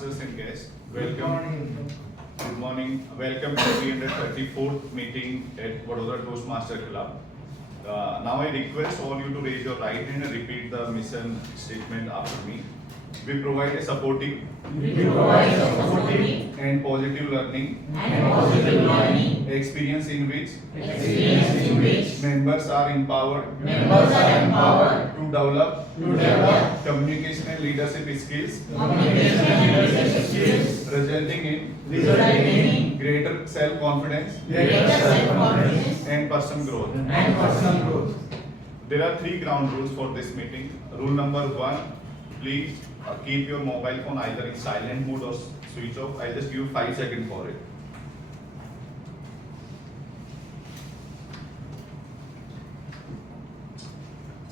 Toastmasters and guests. Welcome. Good morning. Welcome to the 334th meeting at Vadodara Toastmaster Club. Now I request all you to raise your right hand and repeat the mission statement after me. We provide a supportive and positive learning experience in which members are empowered to develop communication and leadership skills, resulting in greater self-confidence and personal growth. There are 3 ground rules for this meeting. Rule number 1, please keep your mobile phone either in silent mode or switch off. I just give 5 seconds for it.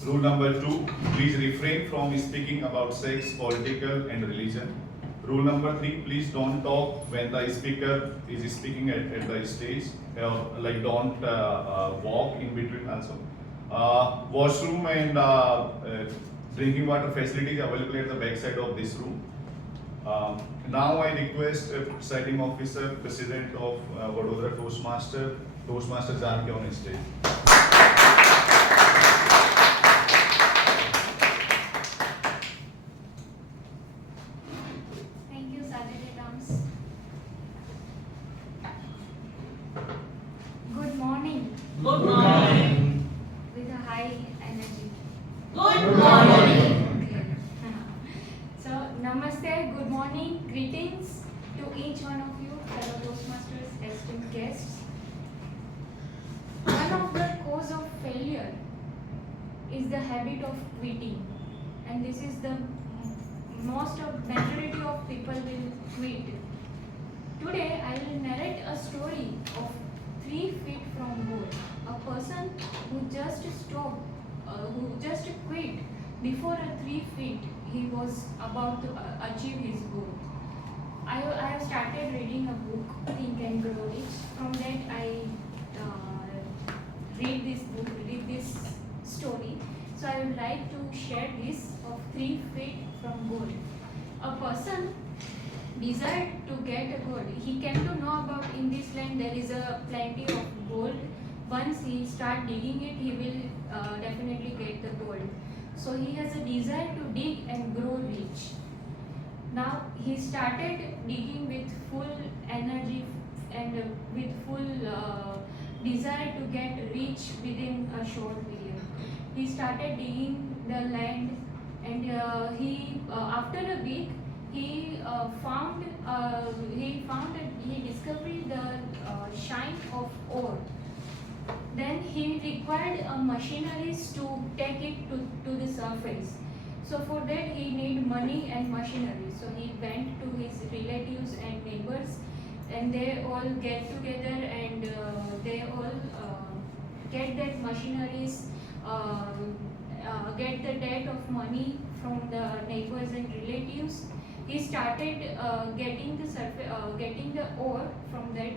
Rule number 2, please refrain from speaking about sex, political and religion. Rule number 3, please don't talk when the speaker is speaking at the stage, or like don't walk in between also. Washroom and drinking water facilities available at the back side of this room. Now I request presiding officer, president of Vadodara Toastmaster Janki on stage. Good morning. Good morning. With a high energy. Good morning. Okay. So, namaste, good morning, greetings to each one of you, fellow Toastmasters, esteemed guests. One of the cause of failure is the habit of quitting, and this is the most of majority of people will quit. Today, I will narrate a story of 3 feet from goal. A person who just quit before a 3 feet he was about to achieve his goal. I have started reading a book, Think and Grow Rich. From that I read this story. So I would like to share this of 3 feet from goal. A person desired to get a gold. He came to know about in this land there is a plenty of gold. Once he start digging it, he will definitely get the gold. So he has a desire to dig and grow rich. Now he started digging with full energy and with full desire to get rich within a short period. He started digging the land, and after a week he discovered the shine of ore. Then he required machineries to take it to the surface. So for that he need money and machinery. So he went to his relatives and neighbors, and they all get together and they all get that machineries, get the debt of money from the neighbors and relatives. He started getting the ore from that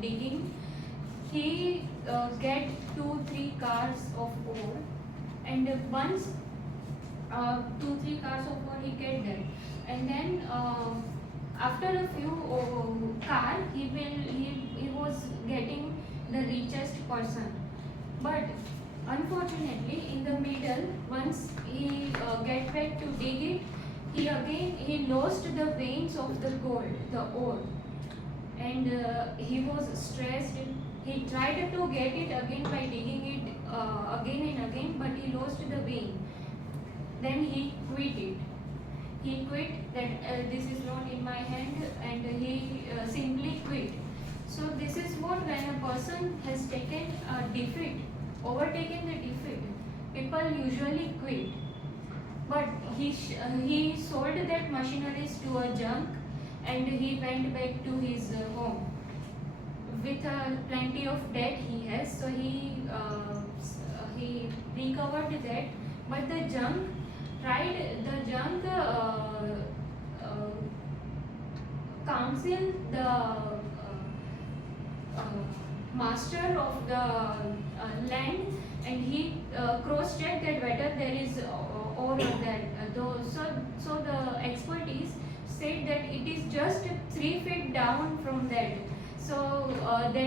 digging. He get 2-3 cars of ore, and once 2-3 cars of ore he get that, and then after a few car he was getting the richest person. But unfortunately in the middle, once he get back to dig it, he lost the veins of the gold, the ore, and he was stressed. He tried to get it again by digging it again and again, but he lost the vein. Then he quit it. He quit that this is not in my hand, and he simply quit. So this is what, when a person has taken a defeat, overtaken the defeat, people usually quit. But he sold that machineries to a junk, and he went back to his home with plenty of debt he has. So he recovered that, but the junk counsel the master of the land, and he cross-checked that whether there is ore or that. So the expertise said that it is just 3 feet down from that. So the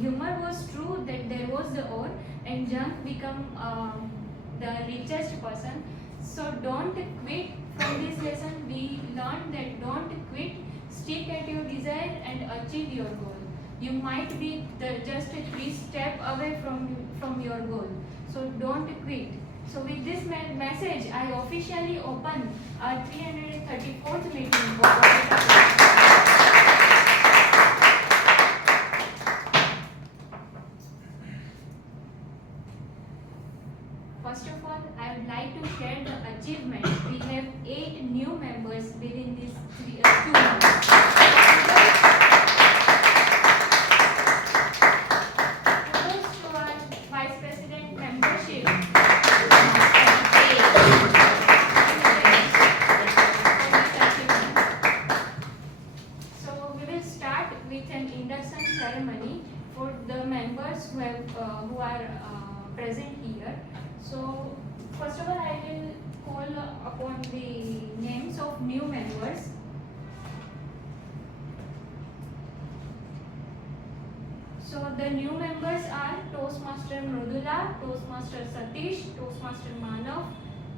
humor was true that there was the ore and junk become the richest person. So don't quit. From this lesson we learned that don't quit, stick at your desire and achieve your goal. You might be just 3 steps away from your goal. So don't quit. So with this message, I officially open our 334th meeting. First of all, I would like to share the achievement. We have 8 new members within these 2 months. Kudos to our Vice President membership. So we will start with an induction ceremony for the members who are present here. So first of all, I will call upon the names of new members. So the new members are Toastmaster Mrudula, Toastmaster Satish, Toastmaster Manav,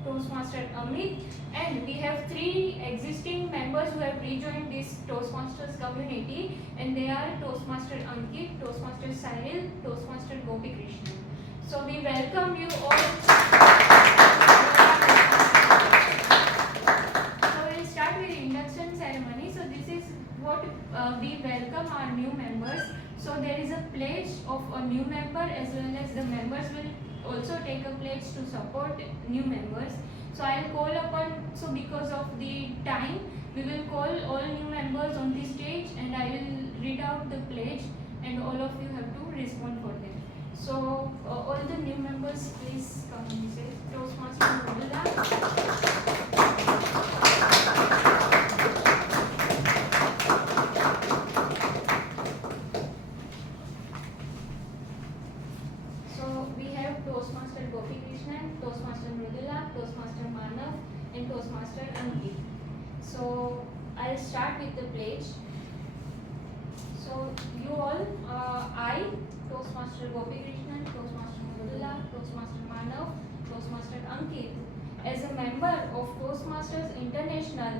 Toastmaster Amit, and we have 3 existing members who have rejoined this Toastmasters community, and they are Toastmaster Ankit, Toastmaster Cyril, Toastmaster Gopi Krishna. So we welcome you all. So we'll start with the induction ceremony. So this is what we welcome our new members. So there is a pledge of a new member, as well as the members will also take a pledge to support new members. So I'll call upon, so because of the time, we will call all new members on the stage and I will read out the pledge and all of you have to respond for them. So all the new members, please come and say. Toastmaster Mrudula. So we have Toastmaster Gopi Krishnan, Toastmaster Mrudula, Toastmaster Manav, and Toastmaster Ankit. So I'll start with the pledge. So you all, I, Toastmaster Gopi Krishnan, Toastmaster Mrudula, Toastmaster Manav, Toastmaster Ankit, as a member of Toastmasters International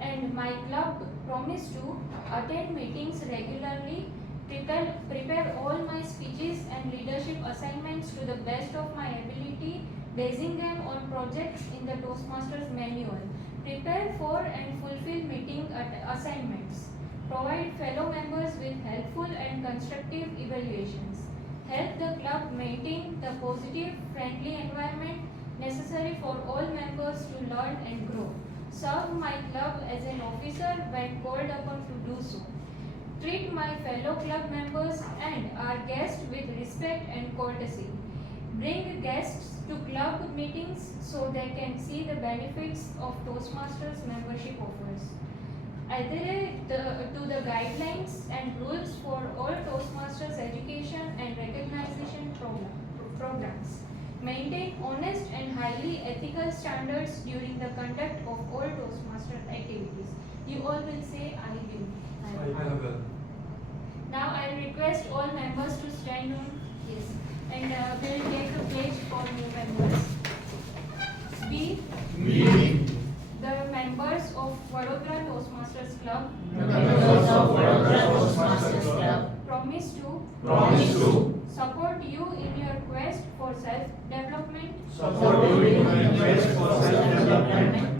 and my club, promise to attend meetings regularly, prepare all my speeches and leadership assignments to the best of my ability, basing them on projects in the Toastmasters manual, prepare for and fulfill meeting assignments, provide fellow members with helpful and constructive evaluations, help the club maintain the positive, friendly environment necessary for all members to learn and grow, serve my club as an officer when called upon to do so, treat my fellow club members and our guests with respect and courtesy, bring guests to club meetings so they can see the benefits of Toastmasters membership offers, adhere to the guidelines and rules for all Toastmasters education and recognition programs. Maintain honest and highly ethical standards during the conduct of all Toastmaster activities. You all will say, I will. I will. Now I request all members to stand on, yes, and we'll take the pledge for new members. We, the members of Vadodara Toastmasters Club, promise to support you in your quest for self-development,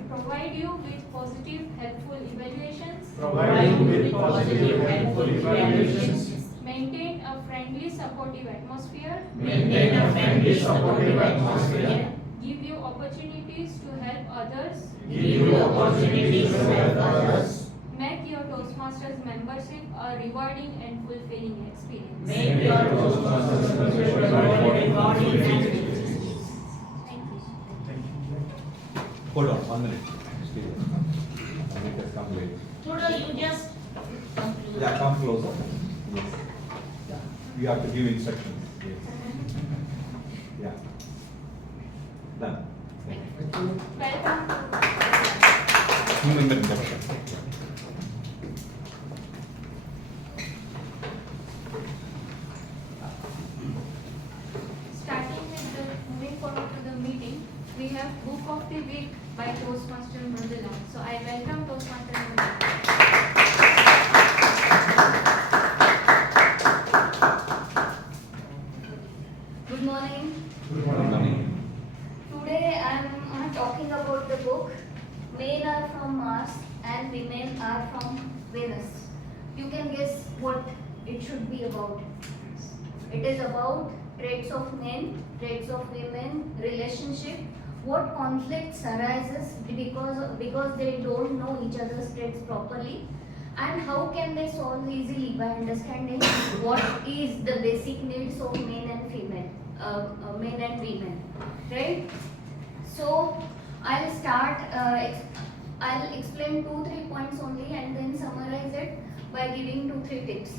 provide you with positive, helpful evaluations, maintain a friendly, supportive atmosphere, give you opportunities to help others, make your Toastmasters membership a rewarding and fulfilling experience. Thank you. Hold on, 1 minute. Stay there. Amit has come late. Today you just come to Yeah, come closer. Yes. Yeah. You have to give instructions. Yes. Yeah. Done. Thank you. Welcome to Remember introduction. Starting with the moving forward to the meeting, we have Book of the Week by Toastmaster Mridula. So I welcome Toastmaster Mridula. Good morning. Good morning. Today I am talking about the book Men Are From Mars and Women Are From Venus. You can guess what it should be about. It is about traits of men, traits of women, relationship, what conflicts arises because they don't know each other's traits properly, and how can they solve easily by understanding what is the basic needs of men and female, men and women, right? So I'll start. I'll explain 2-3 points only and then summarize it by giving 2-3 tips,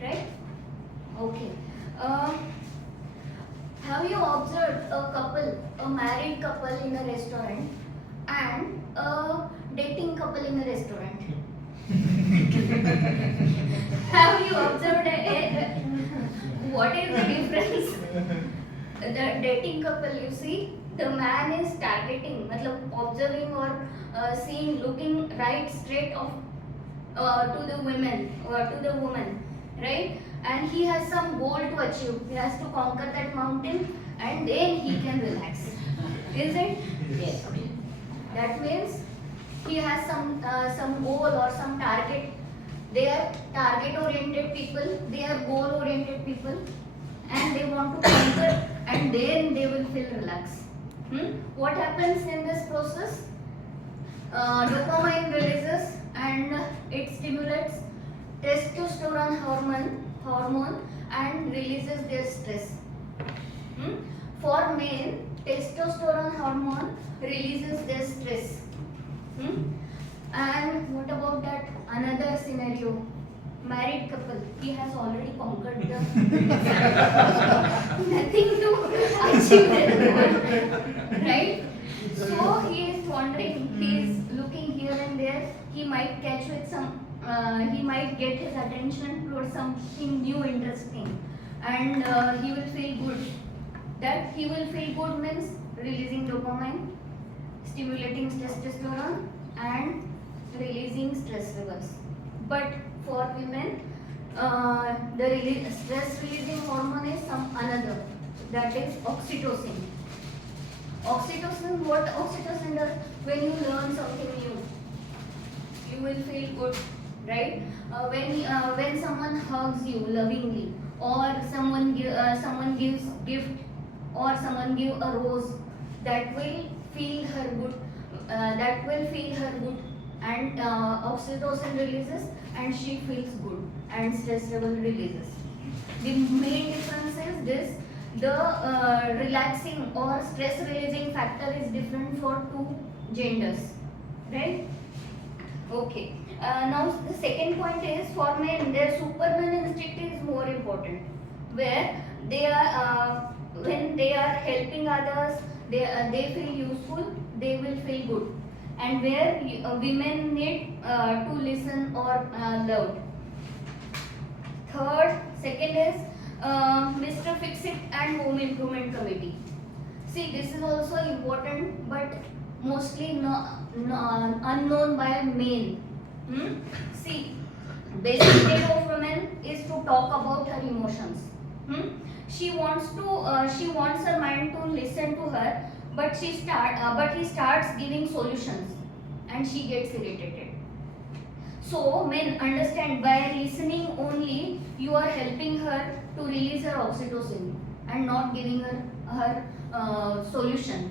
right? Okay. Have you observed a couple, a married couple in a restaurant and a dating couple in a restaurant? Have you observed what is the difference? The dating couple, you see, the man is targeting, observing or seeing, looking right straight off to the women or to the woman, right? And he has some goal to achieve. He has to conquer that mountain, and then he can relax. Is it? Yes. That means he has some goal or some target. They are target-oriented people. They are goal-oriented people, and they want to conquer, and then they will feel relaxed. What happens in this process? Dopamine releases, and it stimulates testosterone hormone and releases their stress. For men, testosterone hormone releases their stress. And what about that another scenario? Married couple, he has already conquered the nothing to achieve that, right? So he is wandering, he is looking here and there. He might catch with some. He might get his attention towards something new, interesting, and he will feel good. That he will feel good means releasing dopamine, stimulating testosterone, and releasing stress levels. But for women, the stress releasing hormone is some another. That is oxytocin. Oxytocin. What oxytocin does? When you learn something new, you will feel good. Right? When someone hugs you lovingly, or someone gives gift, or someone give a rose, that will feel her good. And oxytocin releases, and she feels good, and stress level releases. The main difference is this: the relaxing or stress releasing factor is different for two genders, right? Okay. Now the second point is for men, their superman instinct is more important, where they are when they are helping others, they feel useful, they will feel good, and where women need to listen or loved. Second is Mr. Fix-It and Home Improvement Committee. See, this is also important, but mostly unknown by men. See, basic trait of women is to talk about her emotions. She wants her mind to listen to her, but he starts giving solutions, and she gets irritated. So men understand by listening only you are helping her to release her oxytocin and not giving her solution.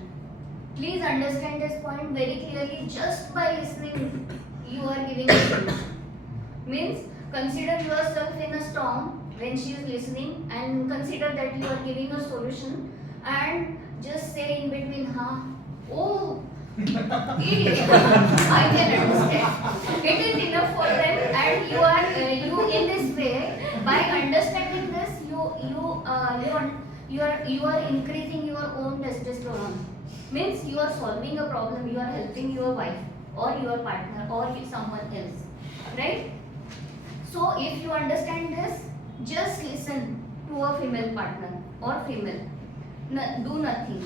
Please understand this point very clearly. Just by listening, you are giving a solution. Means consider yourself in a storm when she is listening, and consider that you are giving a solution, and just say in between, oh, idiot. I can understand. It is enough for them, and you in this way, by understanding this, you are increasing your own testosterone. Means you are solving a problem, you are helping your wife. or your partner or someone else, right? So if you understand this, just listen to a female partner or female. Do nothing.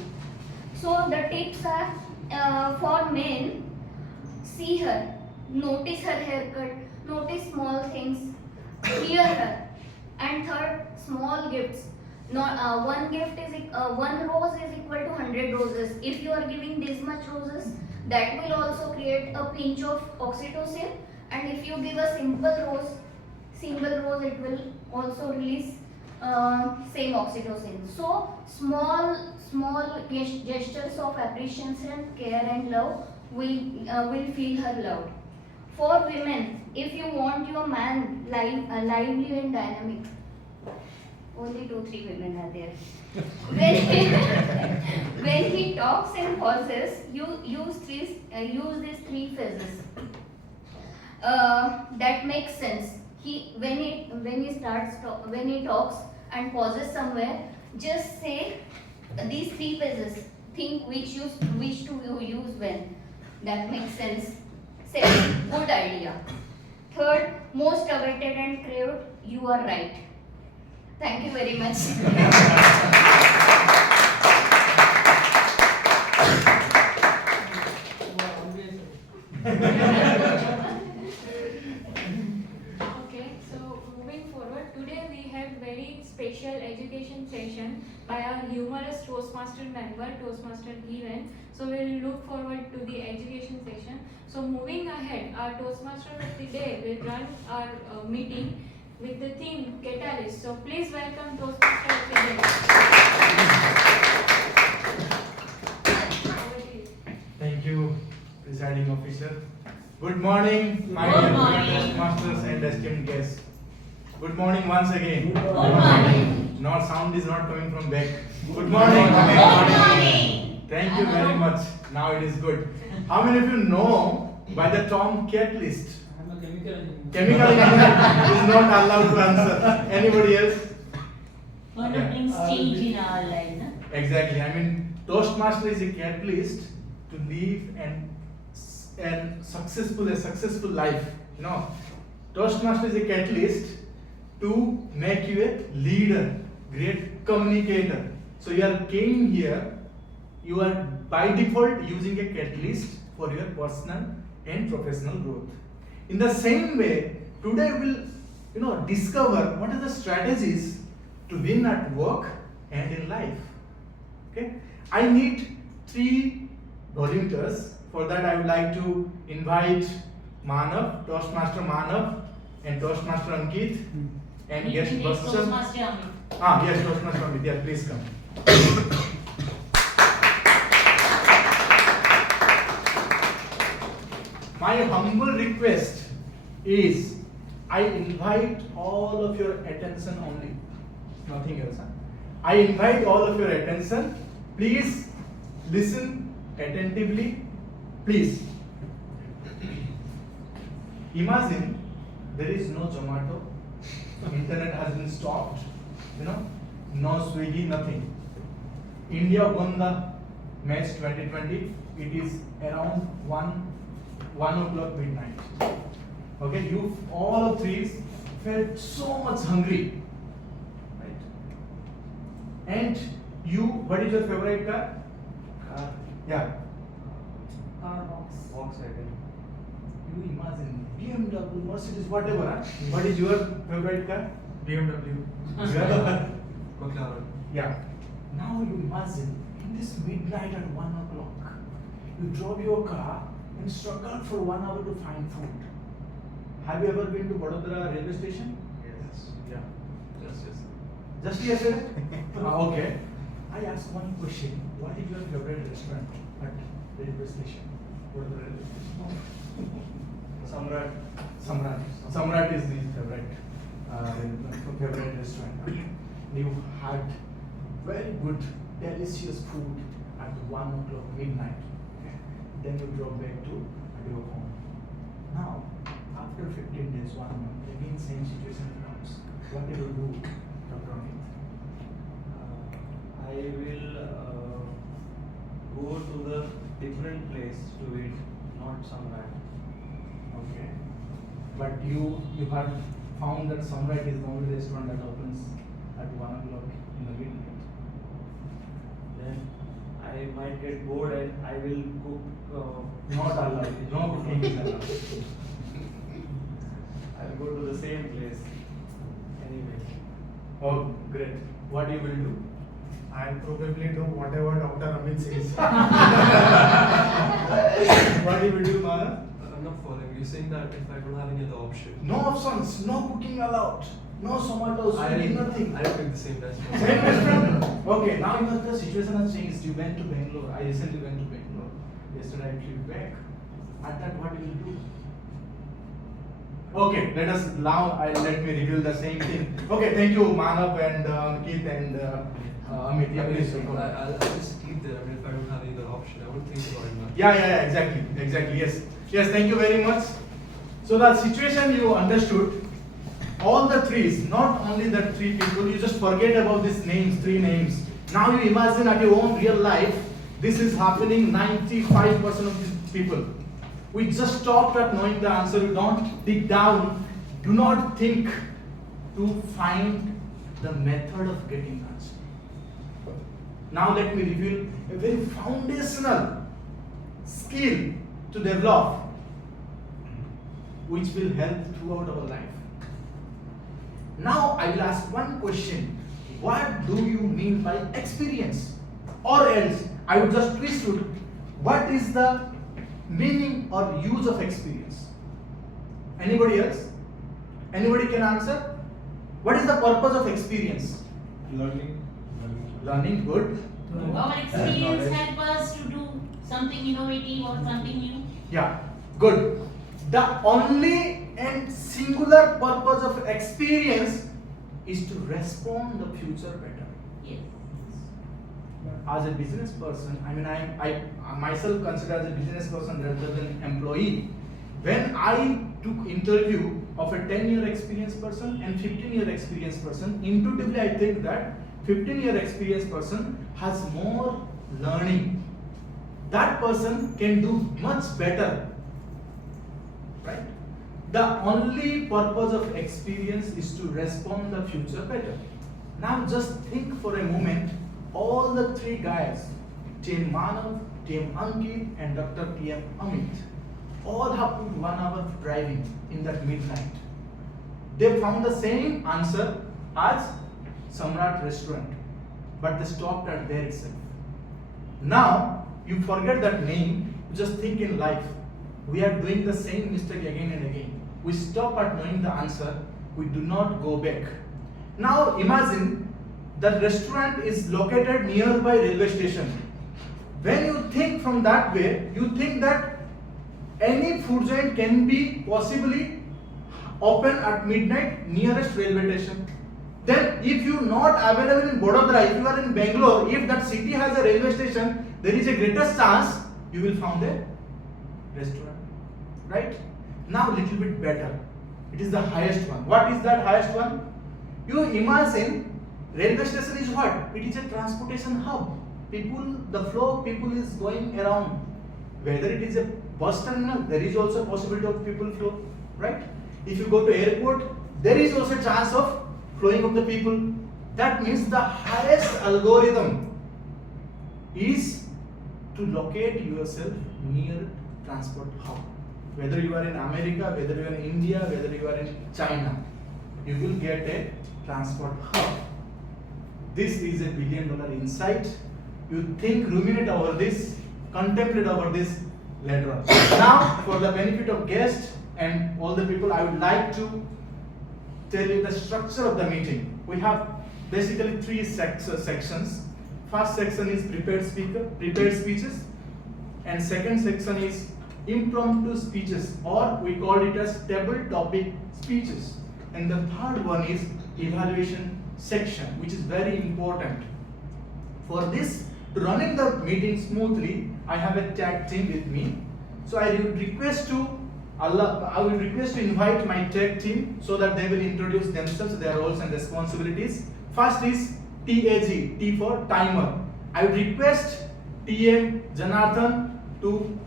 So the tips are for men: see her, notice her haircut, notice small things, hear her. And third, small gifts. Not one gift is one rose is equal to 100 roses. If you are giving this much roses, that will also create a pinch of oxytocin. And if you give a single rose, it will also release same oxytocin. So small gestures of appreciation, care, and love will feel her loved. For women, if you want your man lively and dynamic, only 2-3 women are there. When he talks and pauses, you use these 3 phases. That makes sense. When he talks and pauses somewhere, just say these 3 phases. Think which to use when. That makes sense. Second, good idea. Third, most awaited and craved. You are right. Thank you very much. Okay, so moving forward, today we have very special education session by our humorous Toastmaster member, Toastmaster Given. So we'll look forward to the education session. So moving ahead, our Toastmaster of the day will run our meeting with the theme Catalyst. So please welcome Toastmaster of the day. Over to you. Thank you, presiding officer. Good morning, my Good dear morning. Toastmasters and esteemed guests. Good morning once again. Good morning. No sound is not coming from back. Good morning. Good morning. Thank you very much. Now it is good. How many of you know by the term catalyst? I'm a chemical engineer. Chemical engineer is not allowed to answer. Anybody else? One of things change in our life, na? Exactly. I mean, Toastmaster is a catalyst to live a successful life. You know, Toastmaster is a catalyst to make you a leader, great communicator. So you are came here, you are by default using a catalyst for your personal and professional growth. In the same way, today we'll discover what are the strategies to win at work and in life. Okay, I need 3 volunteers. For that, I would like to invite Manav, Toastmaster Manav, and Toastmaster Ankit, and guest Next person. Toastmaster Amit. Yes, Toastmaster Ankit. Yeah, please come. My humble request is, I invite all of your attention only, nothing else. I invite all of your attention. Please listen attentively. Please. Imagine there is no Zomato, internet has been stopped, no Swiggy, nothing. India won the match 2020. It is around 1 o'clock midnight. Okay, you all of 3 felt so much hungry, right? And you, what is your favorite car? Car. Yeah. Car box. Volkswagen. You imagine BMW, Mercedes, whatever. What is your favorite car? BMW. Yeah. Now you imagine in this midnight at 1 o'clock, you drove your car and struggled for 1 hour to find food. Have you ever been to Vadodara railway station? Yes. Yeah. Yes. Just yesterday? Okay. I asked one question. What is your favorite restaurant at railway station? Vadodara railway station. Samrat. Samrat is the favorite restaurant. You had very good, delicious food at 1 o'clock midnight. Then you drove back to your home. Now, after 15 days, 1 month, again same situation comes. What do you do, Dr. Amit? I will go to the different place to eat, not Samrat. Okay. But you have found that Samrat is the only restaurant that opens at 1 o'clock in the midnight. Then I might get bored and I will cook. Not allowed. No cooking is allowed. I'll go to the same place. Anyway. Oh, great. What you will do? I'll probably do whatever Dr. Amit says. What you will do, Mara? I'm not following. You're saying that if I don't have any other option. No options, no cooking allowed. No tomatoes, nothing. I'll pick the same restaurant. Same restaurant? Okay, now the situation has changed. You went to Bangalore. I recently went to Bangalore. Yesterday I flew back. At that, what you will do? Okay, let me reveal the same thing. Okay, thank you, Manav and Keith and Amit. Yeah, please. I'll just eat there. I mean, if I don't have any other option, I won't think about it much. Yeah, exactly. Yes, thank you very much. So the situation you understood. All the trees, not only the three people, you just forget about these names, 3 names. Now you imagine at your own real life, this is happening 95% of these people. We just stopped at knowing the answer. We don't dig down. Do not think to find the method of getting the answer. Now let me reveal a very foundational skill to develop, which will help throughout our life. Now I will ask one question. What do you mean by experience? Or else I would just twist it. What is the meaning or use of experience? Anybody else? Anybody can answer? What is the purpose of experience? Learning. Learning, good. Our experience help us to do something innovative or something new. Yeah, good. The only and singular purpose of experience is to respond the future better. Yes. As a business person, I mean, I myself consider as a business person rather than employee. When I took interview of a 10-year experienced person and 15-year experienced person, intuitively I think that 15-year experienced person has more learning. That person can do much better, right? The only purpose of experience is to respond the future better. Now just think for a moment, all the 3 guys, Team Manav, Team Ankit and Dr. T.M. Amit, all have put 1 hour driving in that midnight. They found the same answer as Samrat restaurant, but they stopped at there itself. Now, you forget that name, you just think in life, we are doing the same mistake again and again. We stop at knowing the answer, we do not go back. Now imagine that restaurant is located nearby railway station. When you think from that way, you think that any food joint can be possibly open at midnight nearest railway station. Then if you not available in Vadodara, if you are in Bangalore, if that city has a railway station, there is a greatest chance you will find a restaurant, right? Now little bit better. It is the highest one. What is that highest one? You imagine railway station is what? It is a transportation hub. The flow of people is going around. Whether it is a bus terminal, there is also a possibility of people flow, right? If you go to airport, there is also a chance of flowing of the people. That means the highest algorithm is to locate yourself near transport hub. Whether you are in America, whether you are in India, whether you are in China, you will get a transport hub. This is a $1 billion insight. You think, ruminate over this, contemplate over this later on. Now, for the benefit of guests and all the people, I would like to tell you the structure of the meeting. We have basically 3 sections. First section is prepared speeches, and second section is impromptu speeches, or we call it as table topic speeches. And the third one is evaluation section, which is very important. For this, to running the meeting smoothly, I have a tag team with me. So I would request to invite my tag team so that they will introduce themselves, their roles and responsibilities. First is TAG, T for timer. I would request TM Janardhan to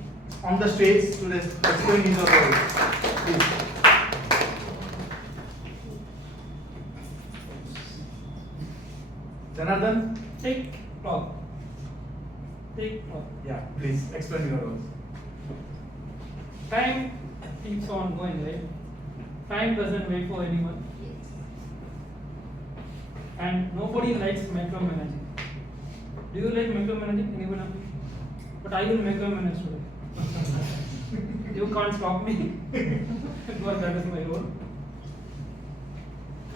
on the stage to explain his or her role. Please. Janardhan? Take clock. Take clock. Yeah, please explain your role. Time keeps on going, right? Time doesn't wait for anyone. And nobody likes micromanaging. Do you like micromanaging? Anyone of you? But I will micromanage today. You can't stop me because that is my role.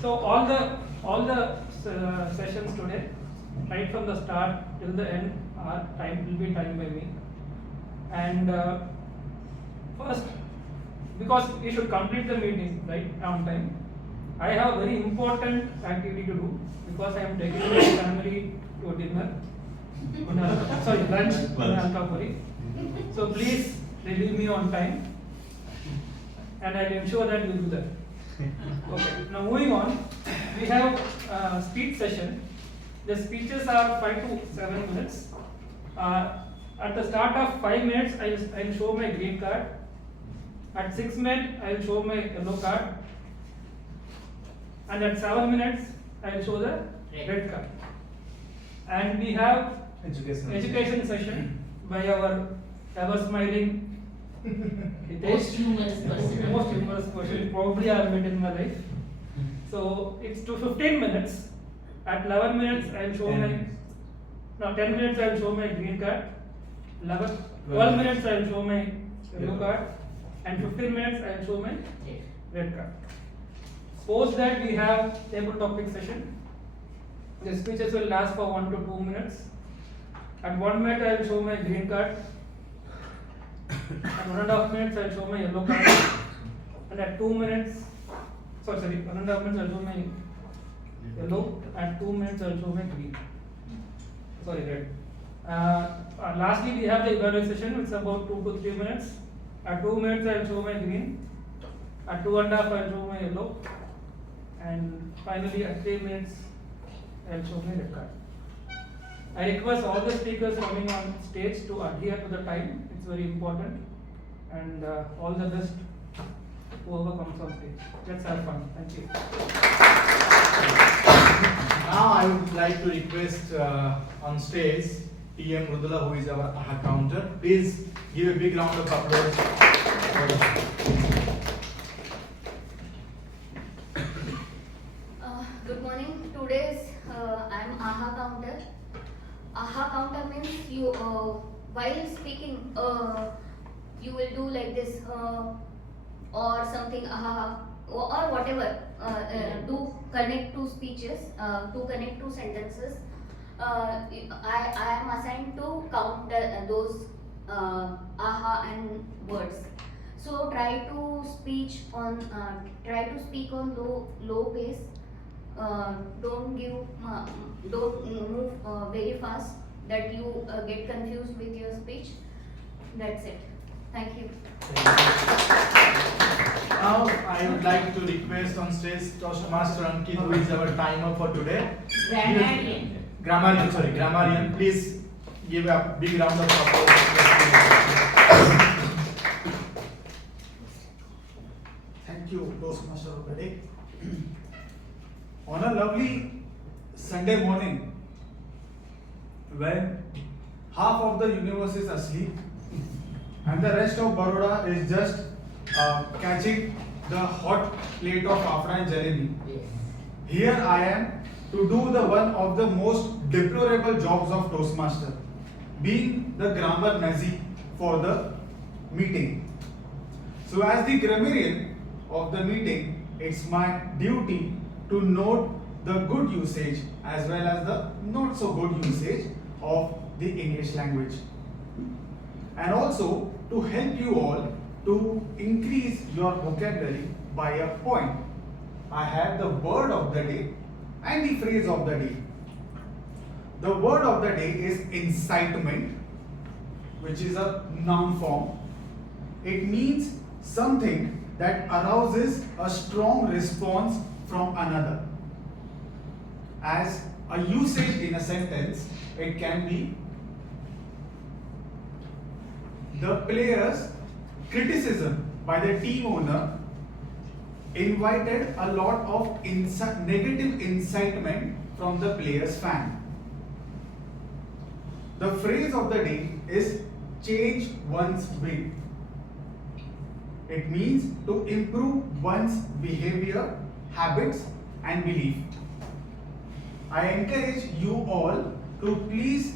So all the sessions today, right from the start till the end, are will be timed by me. And first, because we should complete the meeting right on time, I have a very important activity to do because I am taking my family to dinner. Sorry, lunch in Alkapuri. So please relieve me on time, and I'll ensure that you do that. Okay. Now moving on, we have a speech session. The speeches are 5 to 7 minutes. At the start of 5 minutes, I'll show my green card. At 6 minutes, I'll show my yellow card. And at 7 minutes, I'll show the red card. And we have education session by our ever smiling Most humorous person. most humorous person probably I have met in my life. So it's to 15 minutes. At 11 minutes, I'll show my 10 minutes I'll show my green card. 12 minutes I'll show my yellow card, and 15 minutes I'll show my red card. Post that we have table topic session. The speeches will last for 1 to 2 minutes. At 1 minute I'll show my green card. At 1.5 minutes I'll show my yellow card. And at 2 minutes, 1.5 minutes I'll show my yellow. At 2 minutes I'll show my green. Red. Lastly, we have the evaluation session. It's about 2 to 3 minutes. At 2 minutes I'll show my green. At 2.5 I'll show my yellow. And finally at 3 minutes I'll show my red card. I request all the speakers coming on stage to adhere to the time. It's very important. And all the best whoever comes on stage. Let's have fun. Thank you. Now I would like to request on stage TM Mrudula, who is our AHA counter. Please give a big round of applause. Good morning. Today's I'm AHA counter. AHA counter means you while speaking you will do like this or something AHA or whatever to connect two speeches to connect two sentences. I am assigned to count those AHA and words. So try to speak on low pace. Don't move very fast that you get confused with your speech. That's it. Thank you. Now I would like to request on stage Toastmaster Ankit, who is our timer for today. Grammarian. Please give a big round of applause. Thank you, Toastmaster of the day. On a lovely Sunday morning, when half of the universe is asleep and the rest of Baroda is just catching the hot plate of Afra and jalebi, here I am to do the one of the most deplorable jobs of Toastmaster, being the grammar Nazi for the meeting. So as the grammarian of the meeting, it's my duty to note the good usage as well as the not so good usage of the English language, and also to help you all to increase your vocabulary by a point. I have the word of the day and the phrase of the day. The word of the day is incitement, which is a noun form. It means something that arouses a strong response from another. As a usage in a sentence, it can be the players' criticism by the team owner invited a lot of negative incitement from the players' fan. The phrase of the day is change one's way. It means to improve one's behavior, habits, and belief. I encourage you all to please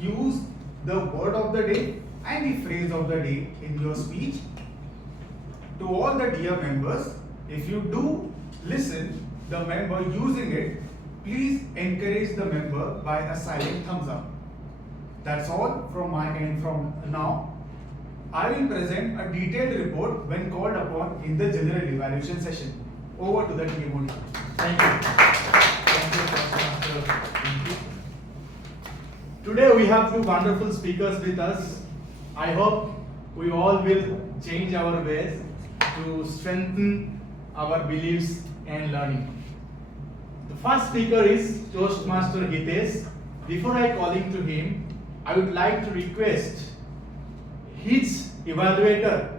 use the word of the day and the phrase of the day in your speech. To all the dear members, if you do listen the member using it, please encourage the member by a silent thumbs up. That's all from my end from now. I will present a detailed report when called upon in the general evaluation session. Over to the TMO. Thank you. Thank you, Toastmaster. Thank you. Today we have two wonderful speakers with us. I hope we all will change our ways to strengthen our beliefs and learning. The first speaker is Toastmaster Hitesh. Before I call him to him, I would like to request his evaluator,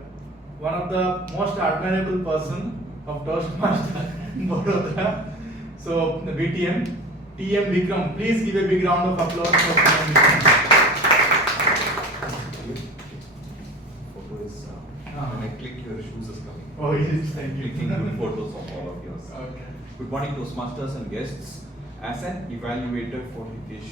one of the most admirable person of Toastmaster Baroda. So the VTM, TM Vikram, please give a big round of applause for TM Vikram. Photo is, when I click, your shoes is coming. Oh, yes, thank you. Clicking good photos of all of yours. Okay. Good morning, Toastmasters and guests. As an evaluator for Hitesh,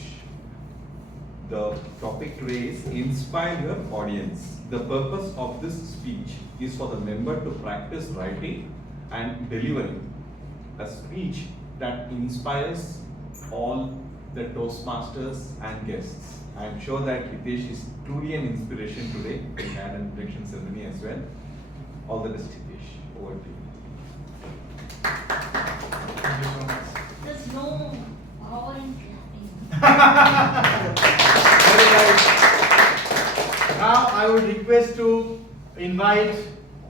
the topic today is inspire your audience. The purpose of this speech is for the member to practice writing and delivering a speech that inspires all the Toastmasters and guests. I am sure that Hitesh is truly an inspiration today. We had an introduction ceremony as well. All the best, Hitesh. Over to you. Thank you so much. There's no power in clapping. Very nice. Now I would request to invite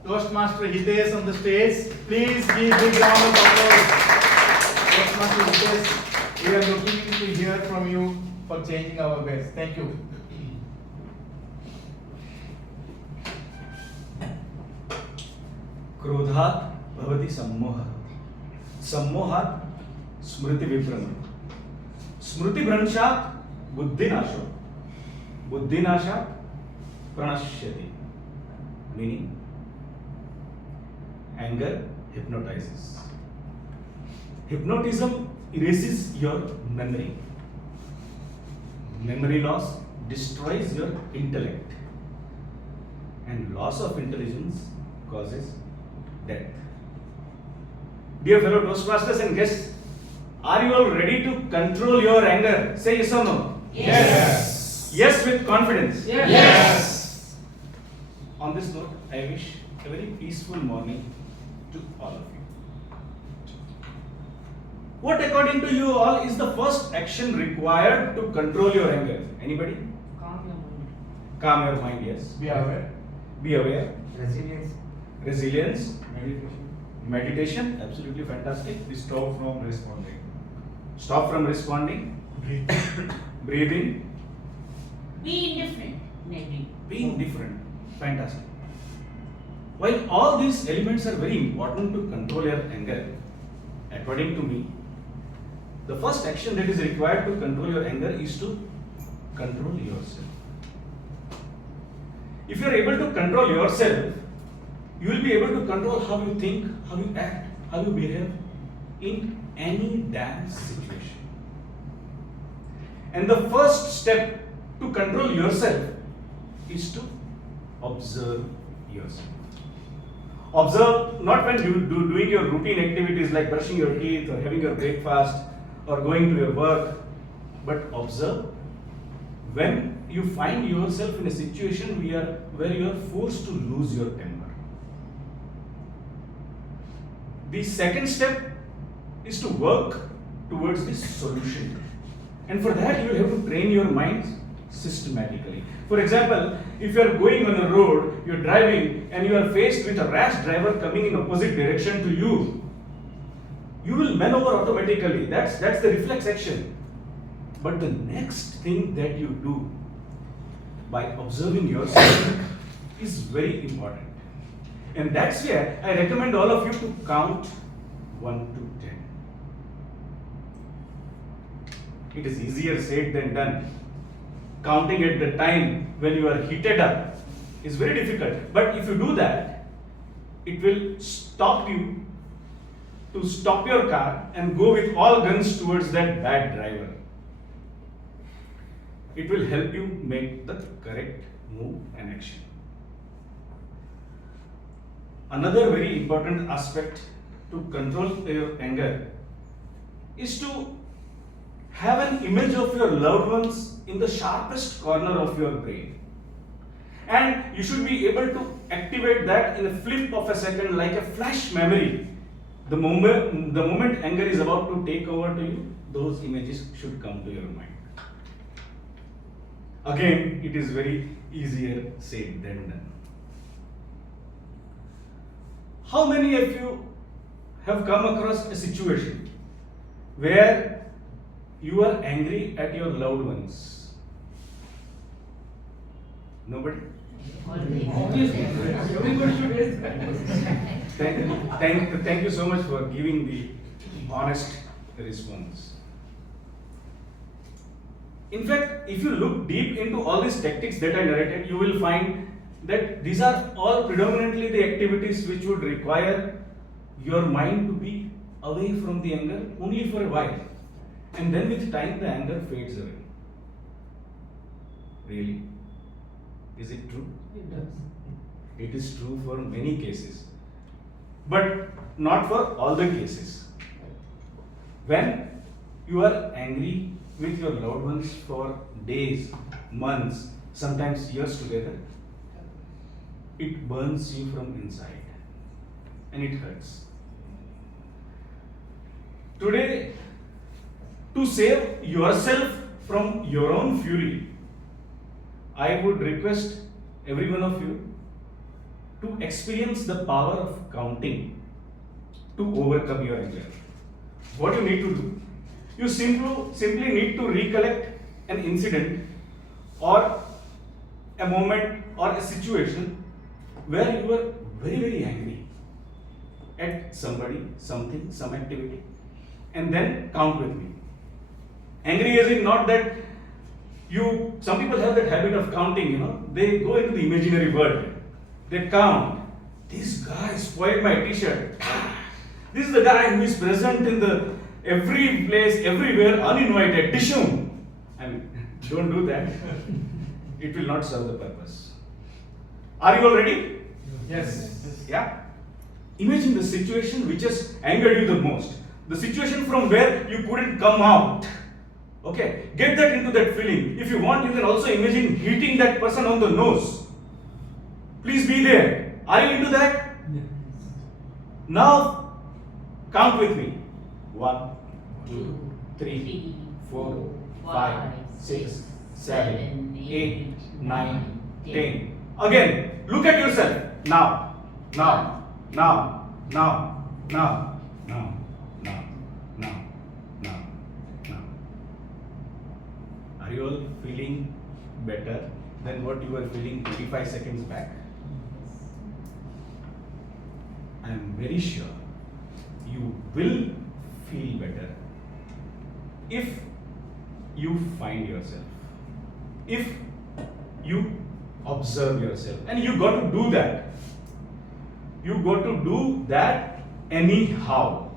Toastmaster Hitesh on the stage. Please give big round of applause. Toastmaster Hitesh, we are looking to hear from you for changing our ways. Thank you. क्रोधात् भवति सम्मोहः, सम्मोहात् स्मृतिविभ्रमः, स्मृतिभ्रंशात् बुद्धिनाशो, बुद्धिनाशात् प्रणश्यति. Meaning, anger hypnotizes. Hypnotism erases your memory. Memory loss destroys your intellect. And loss of intelligence causes death. Dear fellow Toastmasters and guests, are you all ready to control your anger? Say yes or no. Yes. Yes with confidence. Yes. On this note, I wish a very peaceful morning to all of you. What according to you all is the first action required to control your anger? Anybody? Calm your mind. Calm your mind, yes. Be aware. Be aware. Resilience. Resilience. Meditation. Meditation, absolutely fantastic. Stop from responding. Stop from responding. Breathe. Breathing. Be indifferent. Negative. Being different. Fantastic. While all these elements are very important to control your anger, according to me, the first action that is required to control your anger is to control yourself. If you are able to control yourself, you will be able to control how you think, how you act, how you behave in any damn situation. And the first step to control yourself is to observe yourself. Observe not when you doing your routine activities like brushing your teeth or having your breakfast or going to your work, but observe when you find yourself in a situation where you are forced to lose your temper. The second step is to work towards this solution. And for that, you will have to train your mind systematically. For example, if you are going on a road, you are driving and you are faced with a rash driver coming in opposite direction to you, you will maneuver automatically. That's the reflex action. But the next thing that you do by observing yourself is very important. And that's where I recommend all of you to count 1 to 10. It is easier said than done. Counting at the time when you are heated up is very difficult. But if you do that, it will stop you to stop your car and go with all guns towards that bad driver. It will help you make the correct move and action. Another very important aspect to control your anger is to have an image of your loved ones in the sharpest corner of your brain. And you should be able to activate that in a flip of a second, like a flash memory. The moment anger is about to take over to you, those images should come to your mind. Again, it is very easier said than done. How many of you have come across a situation where you are angry at your loved ones? Nobody? Everybody should raise Thank you so much for giving the honest response. In fact, if you look deep into all these tactics that I narrated, you will find that these are all predominantly the activities which would require your mind to be away from the anger only for a while. And then with time, the anger fades away. Really? Is it true? It does. It is true for many cases, but not for all the cases. When you are angry with your loved ones for days, months, sometimes years together, it burns you from inside and it hurts. Today, to save yourself from your own fury, I would request every one of you to experience the power of counting to overcome your anger. What you need to do? You simply need to recollect an incident or a moment or a situation where you were very, very angry at somebody, something, some activity, and then count with me. Angry is in not that some people have that habit of counting, they go into the imaginary world. They count. This guy spoiled my t-shirt. This is the guy who is present in the every place, everywhere, uninvited. Dishum. I mean, don't do that. It will not serve the purpose. Are you all ready? Yes. Yeah? Imagine the situation which has angered you the most. The situation from where you couldn't come out. Okay? Get that into that feeling. If you want, you can also imagine hitting that person on the nose. Please be there. Are you into that? Yes. Now, count with me. 1, 2, 3, 4, 5, 6, 7, 8, 9, 10. Again, look at yourself. Now. Are you all feeling better than what you were feeling 25 seconds back? I am very sure you will feel better if you find yourself, if you observe yourself, and you got to do that. You got to do that anyhow.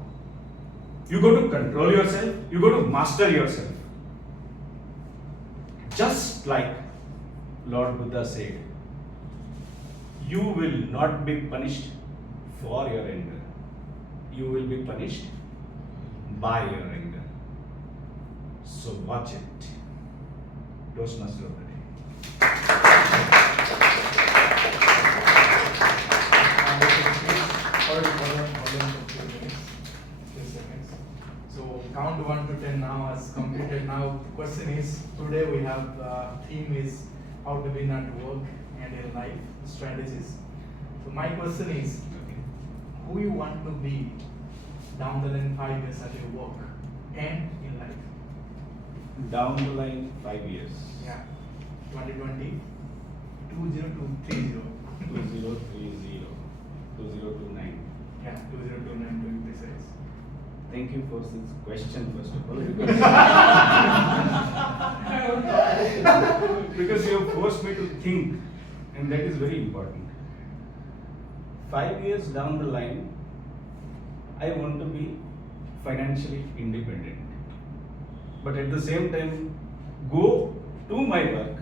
You got to control yourself, you got to master yourself. Just like Lord Buddha said, you will not be punished for your anger. You will be punished by your anger. So watch it. Toastmaster of the day. So count 1 to 10 now has completed. Now the question is, today we have theme is how to win at work and in life, strategies. So my question is, who you want to be down the line 5 years at your work and in life? Down the line 5 years. Yeah, 2020, 2030. 2030 2029. Yeah, 2029 to be precise. Thank you for this question first of all because you have forced me to think, and that is very important. 5 years down the line, I want to be financially independent, but at the same time go to my work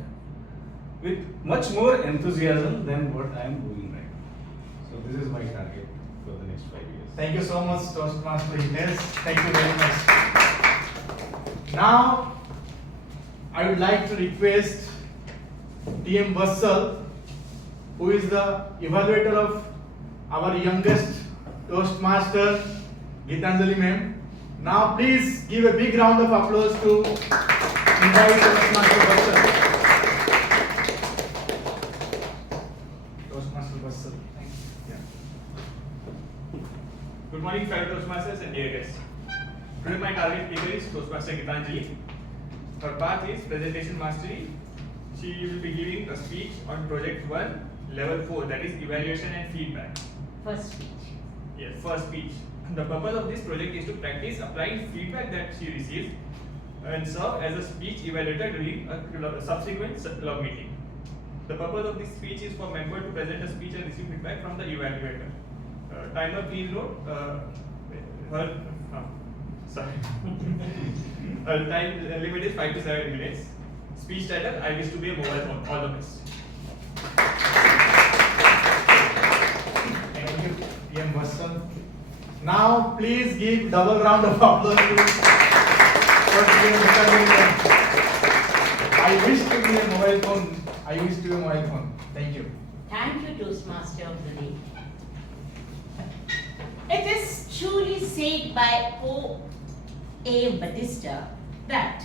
with much more enthusiasm than what I am doing right now. So this is my target for the next 5 years. Thank you so much, Toastmaster Hitesh. Thank you very much. Now, I would like to request TM Vassal, who is the evaluator of our youngest Toastmaster, Gitanjali ma'am. Now, please give a big round of applause to invite Toastmaster Vassal. Toastmaster Vassal. Thank you. Yeah. Good morning, fellow Toastmasters and dear guests. Today my target speaker is Toastmaster Gitanjali. Her path is presentation mastery. She will be giving a speech on project 1, level 4, that is evaluation and feedback. First speech. Yes, first speech. The purpose of this project is to practice applying feedback that she receives and serve as a speech evaluator during a subsequent club meeting. The purpose of this speech is for member to present a speech and receive feedback from the evaluator. Timer, please note. Sorry. Her time limit is 5 to 7 minutes. Speech title: I wish to be a mobile phone. All the best. Thank you, TM Vassal. Now, please give double round of applause to TM Vassal. I wish to be a mobile phone. I wish to be a mobile phone. Thank you. Thank you, Toastmaster of the Day. It is truly said by O.A. Batista that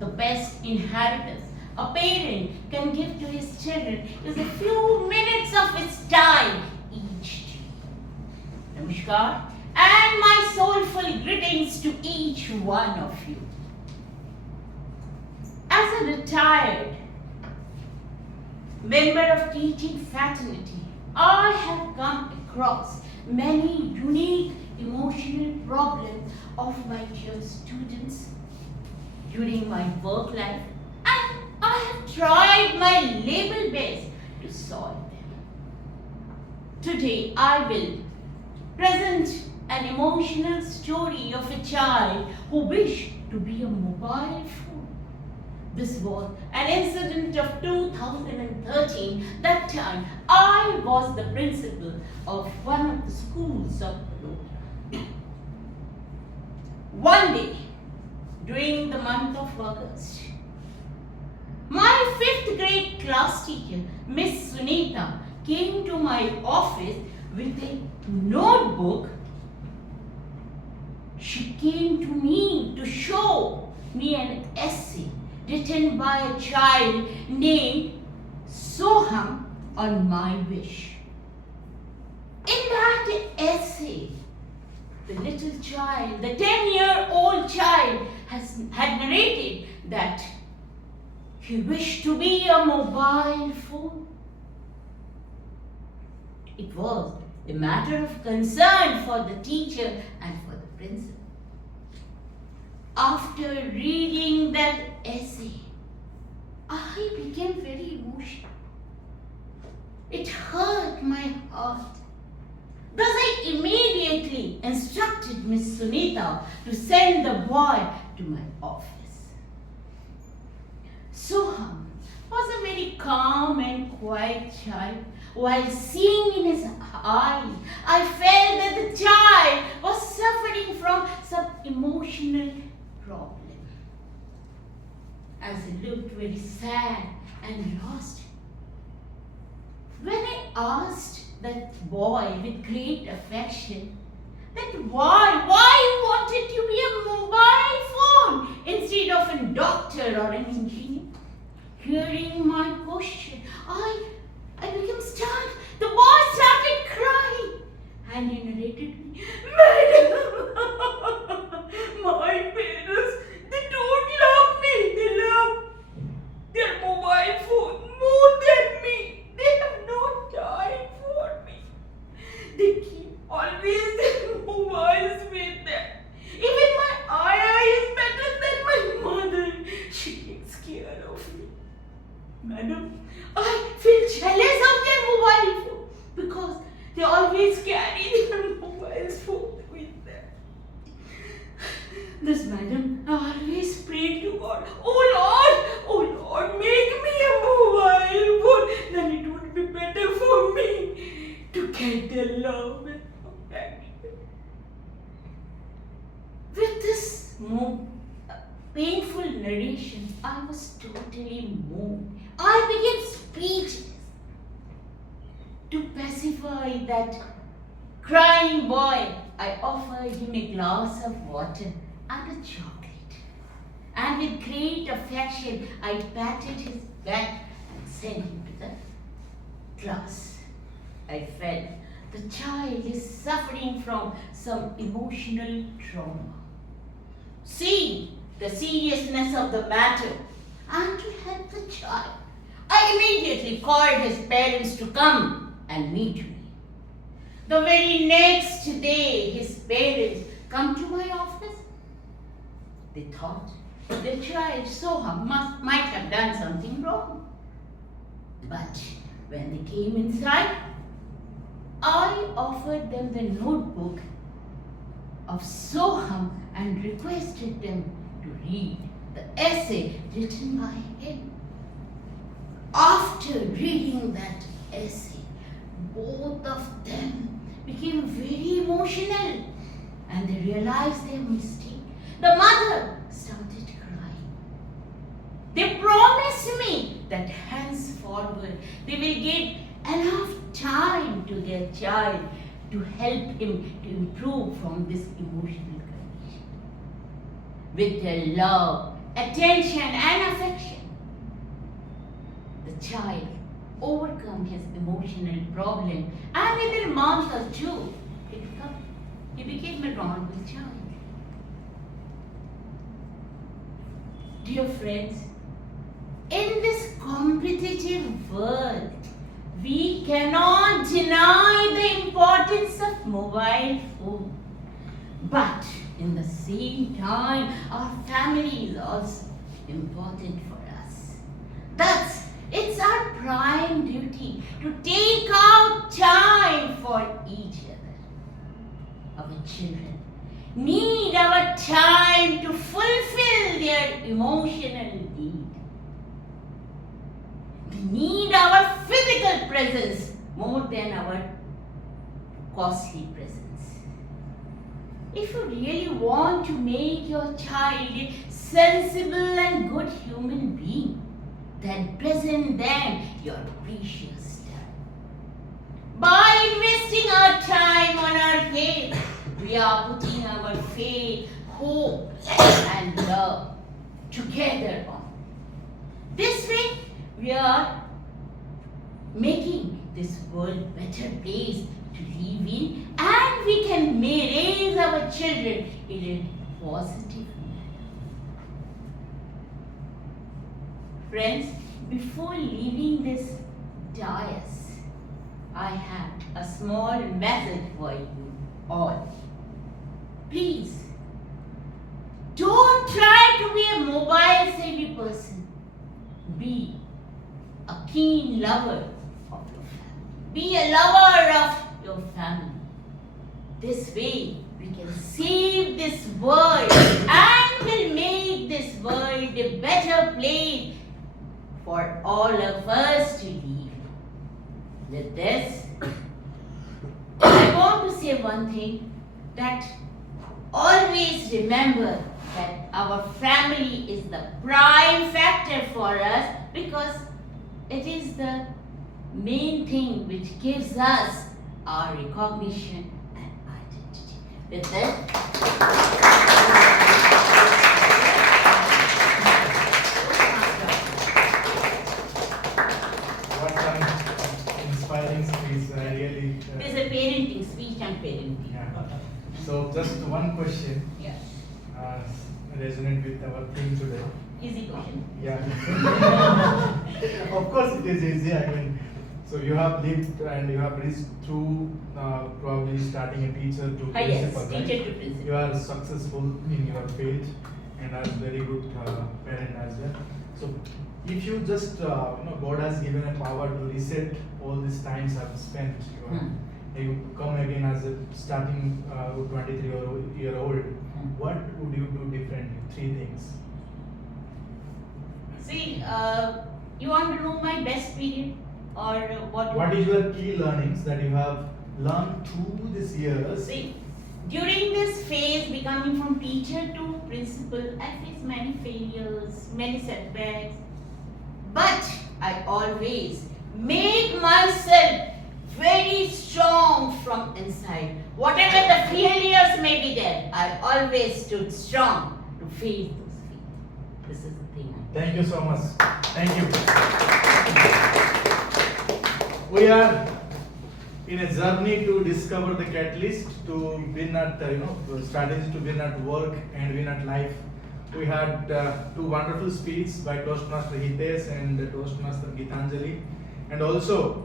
the best inheritance a parent can give to his children is a few minutes of his time each day. Namaskar and my soulful greetings to each one of you. As a retired member of teaching fraternity, I have come across many unique emotional problems of my dear students during my work life, and I have tried my level best to solve them. Today I will present an emotional story of a child who wished to be a mobile phone. This was an incident of 2013. That time I was the principal of one of the schools of Baroda. One day during the month of August, my 5th grade class teacher, Miss Sunita, came to my office with a notebook. She came to me to show me an essay written by a child named Soham on my wish. In that essay, the little child, the 10-year-old child, had narrated that he wished to be a mobile phone. It was a matter of concern for the teacher and for the principal. After reading that essay, I became very emotional. It hurt my heart. Thus I immediately instructed Miss Sunita to send the boy to my office. Soham was a very calm and quiet child. While seeing in his eyes, I felt that the child was suffering from some emotional problem. As he looked very sad and lost, when I asked that boy with great affection that why he wanted to be a mobile phone instead of a doctor or an engineer, hearing my question, I became stunned. The boy started crying and he narrated me, Madam, my parents, they don't love me. They love their mobile phone more than me. They have no time This madam always prayed to God, oh Lord, make me a mobile phone. Then it would be better for me to get the love and affection. With this painful narration, I was totally moved. I became speechless. To pacify that crying boy, I offered him a glass of water and a chocolate. And with great affection, I patted his back and sent him to the class. I felt the child is suffering from some emotional trauma. Seeing the seriousness of the matter and to help the child, I immediately called his parents to come and meet me. The very next day, his parents come to my office. They thought the child Soham might have done something wrong. But when they came inside, I offered them the notebook of Soham and requested them to read the essay written by him. After reading that essay, both of them became very emotional and they realized their mistake. The mother started crying. They promised me that henceforward they will give enough time to their child to help him to improve from this emotional condition. With their love, attention and affection, the child overcome his emotional problem and within a month or two, he became a normal child. Dear friends, in this competitive world, we cannot deny the importance of mobile phone. But in the same time, our family is also important for us. Thus, it's our prime duty to take out time for each other. Our children need our time to fulfill their emotional need. They need our physical presence more than our costly presence. If you really want to make your child a sensible and good human being, then present them your precious time. By investing our time on our faith, we are putting our faith, hope, and love together on. This way, we are making this world a better place to live in, and we can raise our children in a positive manner. Friends, before leaving this dais, I have a small message for you all. Please, don't try to be a mobile savvy person. Be a keen lover of your family. Be a lover of your family. This way, we can save this world and will make this world a better place for all of us to live. With this, I want to say one thing, that always remember that our family is the prime factor for us, because it is the main thing which gives us our recognition and identity. With this, Inspiring speech. I really. there's a parenting speech and parenting. Yeah. So just one question. Yeah. Resonate with our theme today. Easy question. Yeah. Of course, it is easy. I mean, so you have lived and you have reached through probably starting a teacher to Yes, principal, right? teacher to principal. You are successful in your field and are very good parent as well. So if you just God has given a power to reset all these times I've spent. You come again as a starting 23-year-old what would you do differently? 3 things. See, you want to know my best period or what? What is your key learnings that you have learned through these years? See, during this phase, becoming from teacher to principal, I faced many failures, many setbacks. But I always make myself very strong from inside. Whatever the failures may be there, I always stood strong to face those failures. This is the thing. Thank you so much. Thank you. We are in a journey to discover the catalyst to win at strategies to win at work and win at life. We had 2 wonderful speeches by Toastmaster Hitesh and Toastmaster Gitanjali, and also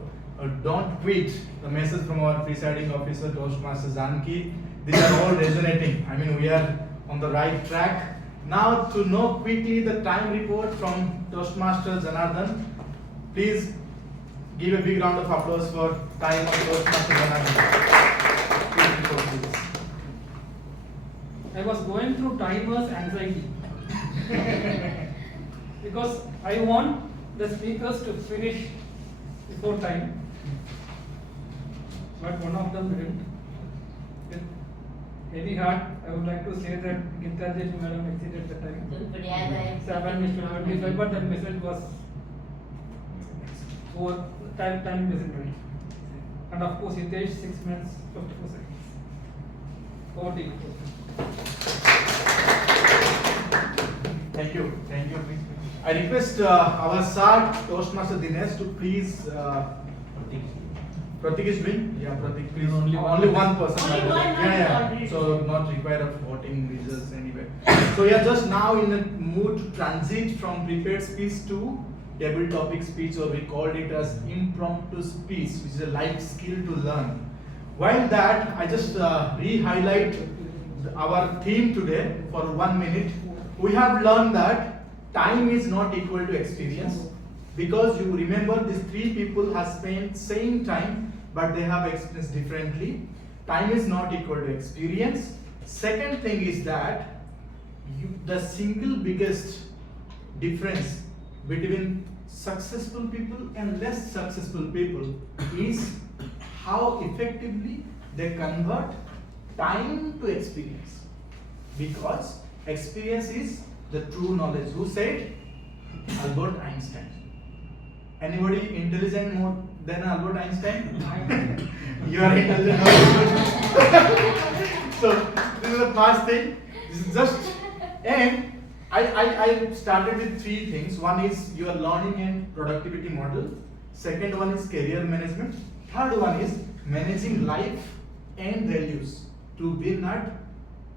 don't quit, the message from our presiding officer Toastmaster Janki. These are all resonating. I mean, we are on the right track. Now, to know quickly the time report from Toastmaster Janardhan, please give a big round of applause for time of Toastmaster Janardhan. Quick report, please. I was going through timer's anxiety because I want the speakers to finish before time, but one of them didn't. With heavy heart, I would like to say that Gitanjali madam exceeded the time. 7:25, but that message was over time isn't right. And of course, Hitesh 6 minutes 54 seconds. Over to you. Thank you. Thank you. I request our sir, Toastmaster Dinesh, to please. Pratik is doing? Yeah, Pratik, please. Only one person. Only one, Yeah. So not required of voting results anyway. So we are just now in a mood to transit from prepared speech to table topic speech, or we called it as impromptu speech, which is a life skill to learn. While that, I just re-highlight our theme today for 1 minute. We have learned that time is not equal to experience, because you remember these 3 people have spent same time, but they have experienced differently. Time is not equal to experience. Second thing is that the single biggest difference between successful people and less successful people is how effectively they convert time to experience, because experience is the true knowledge. Who said? Albert Einstein. Anybody intelligent more than Albert Einstein? You are intelligent. So this is the first thing. This is just, and I started with 3 things. One is your learning and productivity model. Second one is career management. Third one is managing life and values to win at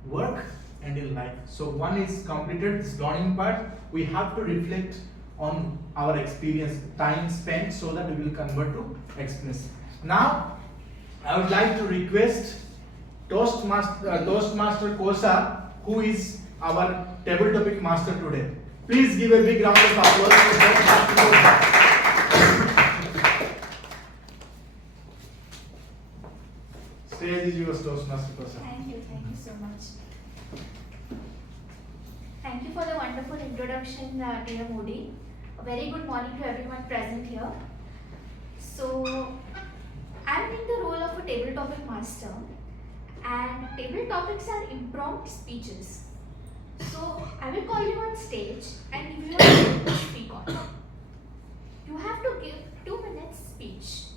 work and in life. So one is completed, this learning part. We have to reflect on our experience, time spent, so that we will convert to experience. Now, I would like to request Toastmaster Kosa, who is our table topic master today. Please give a big round of applause to Toastmaster Kosa. Stage is yours, Toastmaster Kosa. Thank you so much. Thank you for the wonderful introduction, dear Modi. A very good morning to everyone present here. So, I am in the role of a table topic master, and table topics are impromptu speeches. So, I will call you on stage and give you a topic to speak on. You have to give 2 minutes speech.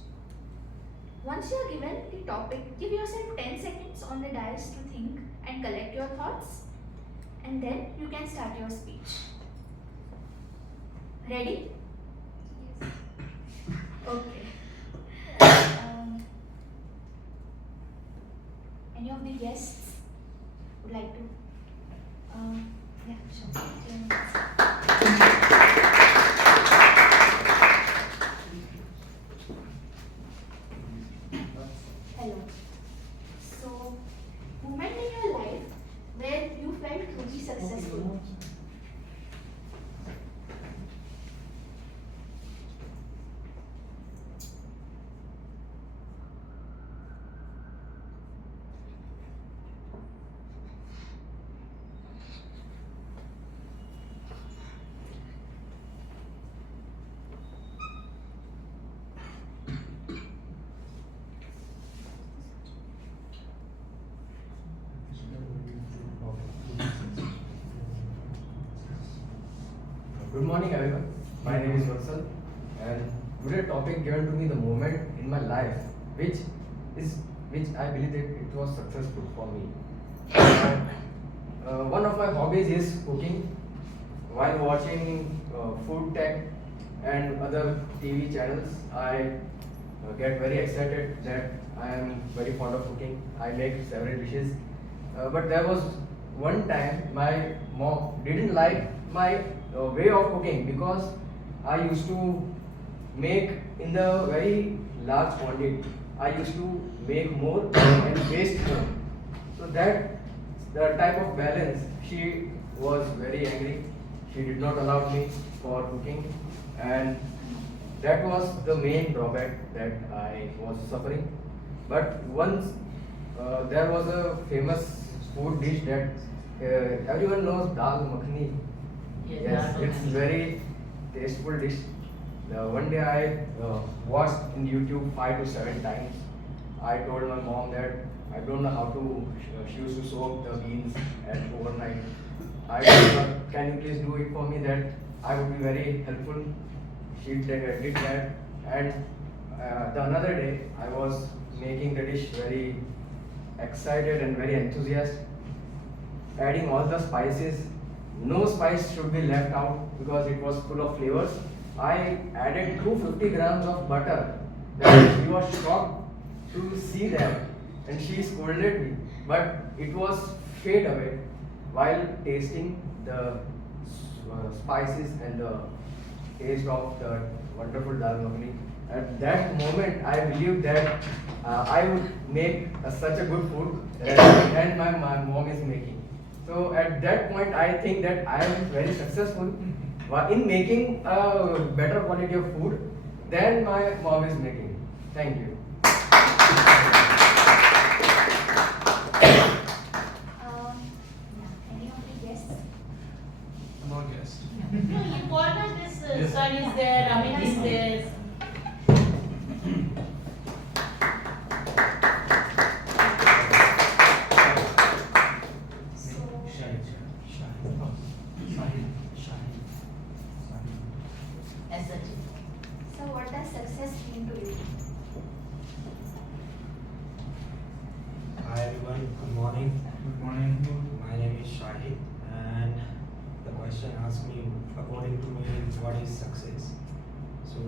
Once you are given the topic, give yourself 10 seconds on the dais to think and collect your thoughts, and then you can start your speech. Ready? Yes. Okay. Any of the guests would like to? Yeah, sure. Hello. So, moment in your life where you felt truly successful. Good morning everyone. My name is Vatsal and today topic given to me the moment in my life which I believe that it was successful for me. One of my hobbies is cooking. While watching food tech and other TV channels, I get very excited that I am very fond of cooking. I make several dishes. But there was one time my mom didn't like my way of cooking because I used to make in the very large quantity. I used to make more and waste more. So that the type of balance, she was very angry. She did not allow me for cooking, and that was the main drawback that I was suffering. But once there was a famous food dish that everyone knows, dal makhani. Yes, it's very tasteful dish. One day I watched in YouTube 5 to 7 times. I told my mom that I don't know how to. She used to soak the beans at overnight. I told her, can you please do it for me? That I would be very helpful. She did that, and the another day I was making the dish very excited and very enthusiastic, adding all the spices. No spice should be left out because it was full of flavors. I added 250 grams of butter. Then she was shocked to see that and she scolded me. But it was fade away while tasting the spices and the taste of the wonderful dal makhani. At that moment, I believed that I would make such a good food than my mom is making. So at that point, I think that I am very successful in making a better quality of food than my mom is making. Thank you. Any of the guests? No guest. No, important this son is there, Amit is there. As such. So what does success mean to you? Hi everyone, good morning. Good morning. My name is Shahid and the question asked me, according to me, what is success? So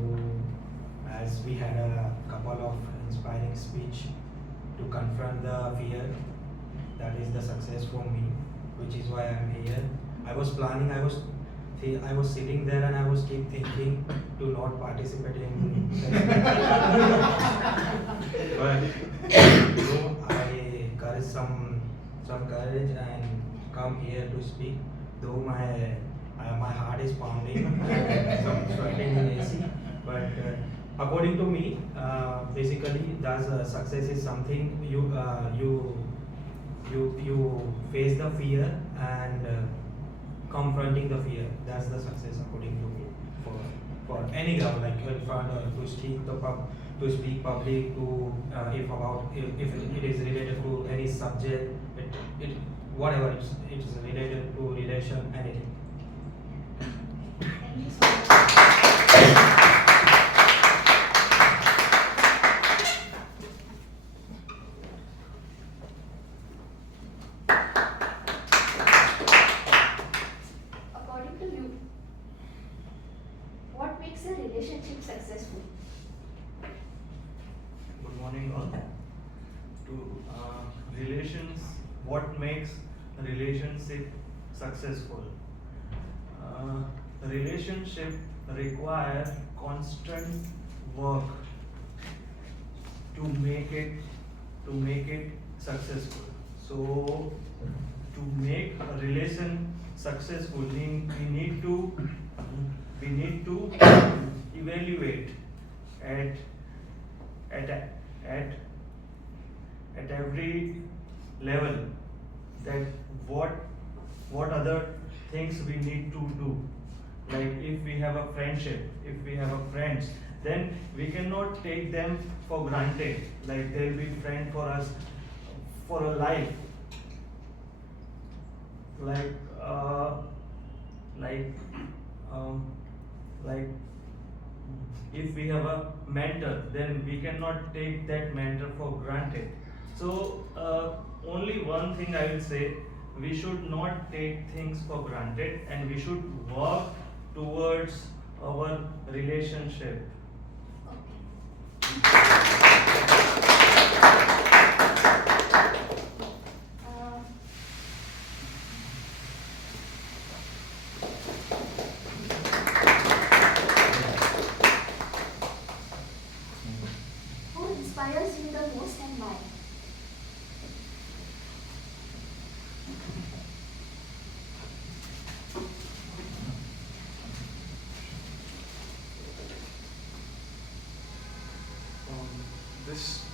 as we had a couple of inspiring speech to confront the fear, that is the success for me, which is why I am here. I was planning, I was sitting there and I was keep thinking to not participate in but I got some courage and come here to speak, though my heart is pounding some sweating in AC. But according to me, basically success is something you face the fear and confronting the fear. That's the success according to me for any ground, like in front to speak public, to if it is related to any subject, it whatever it's related to relation, anything. Thank you so much. According to you, what makes a relationship successful? Good morning all. Relations, what makes a relationship successful? Relationship require constant work to make it successful. So to make a relation successful, we need to evaluate at every level that what other things we need to do. Like if we have a friendship, if we have a friends, then we cannot take them for granted. Like they'll be friend for us for a life. Like if we have a mentor, then we cannot take that mentor for granted. So only one thing I will say, we should not take things for granted and we should work towards our relationship. Who inspires you the most and why? This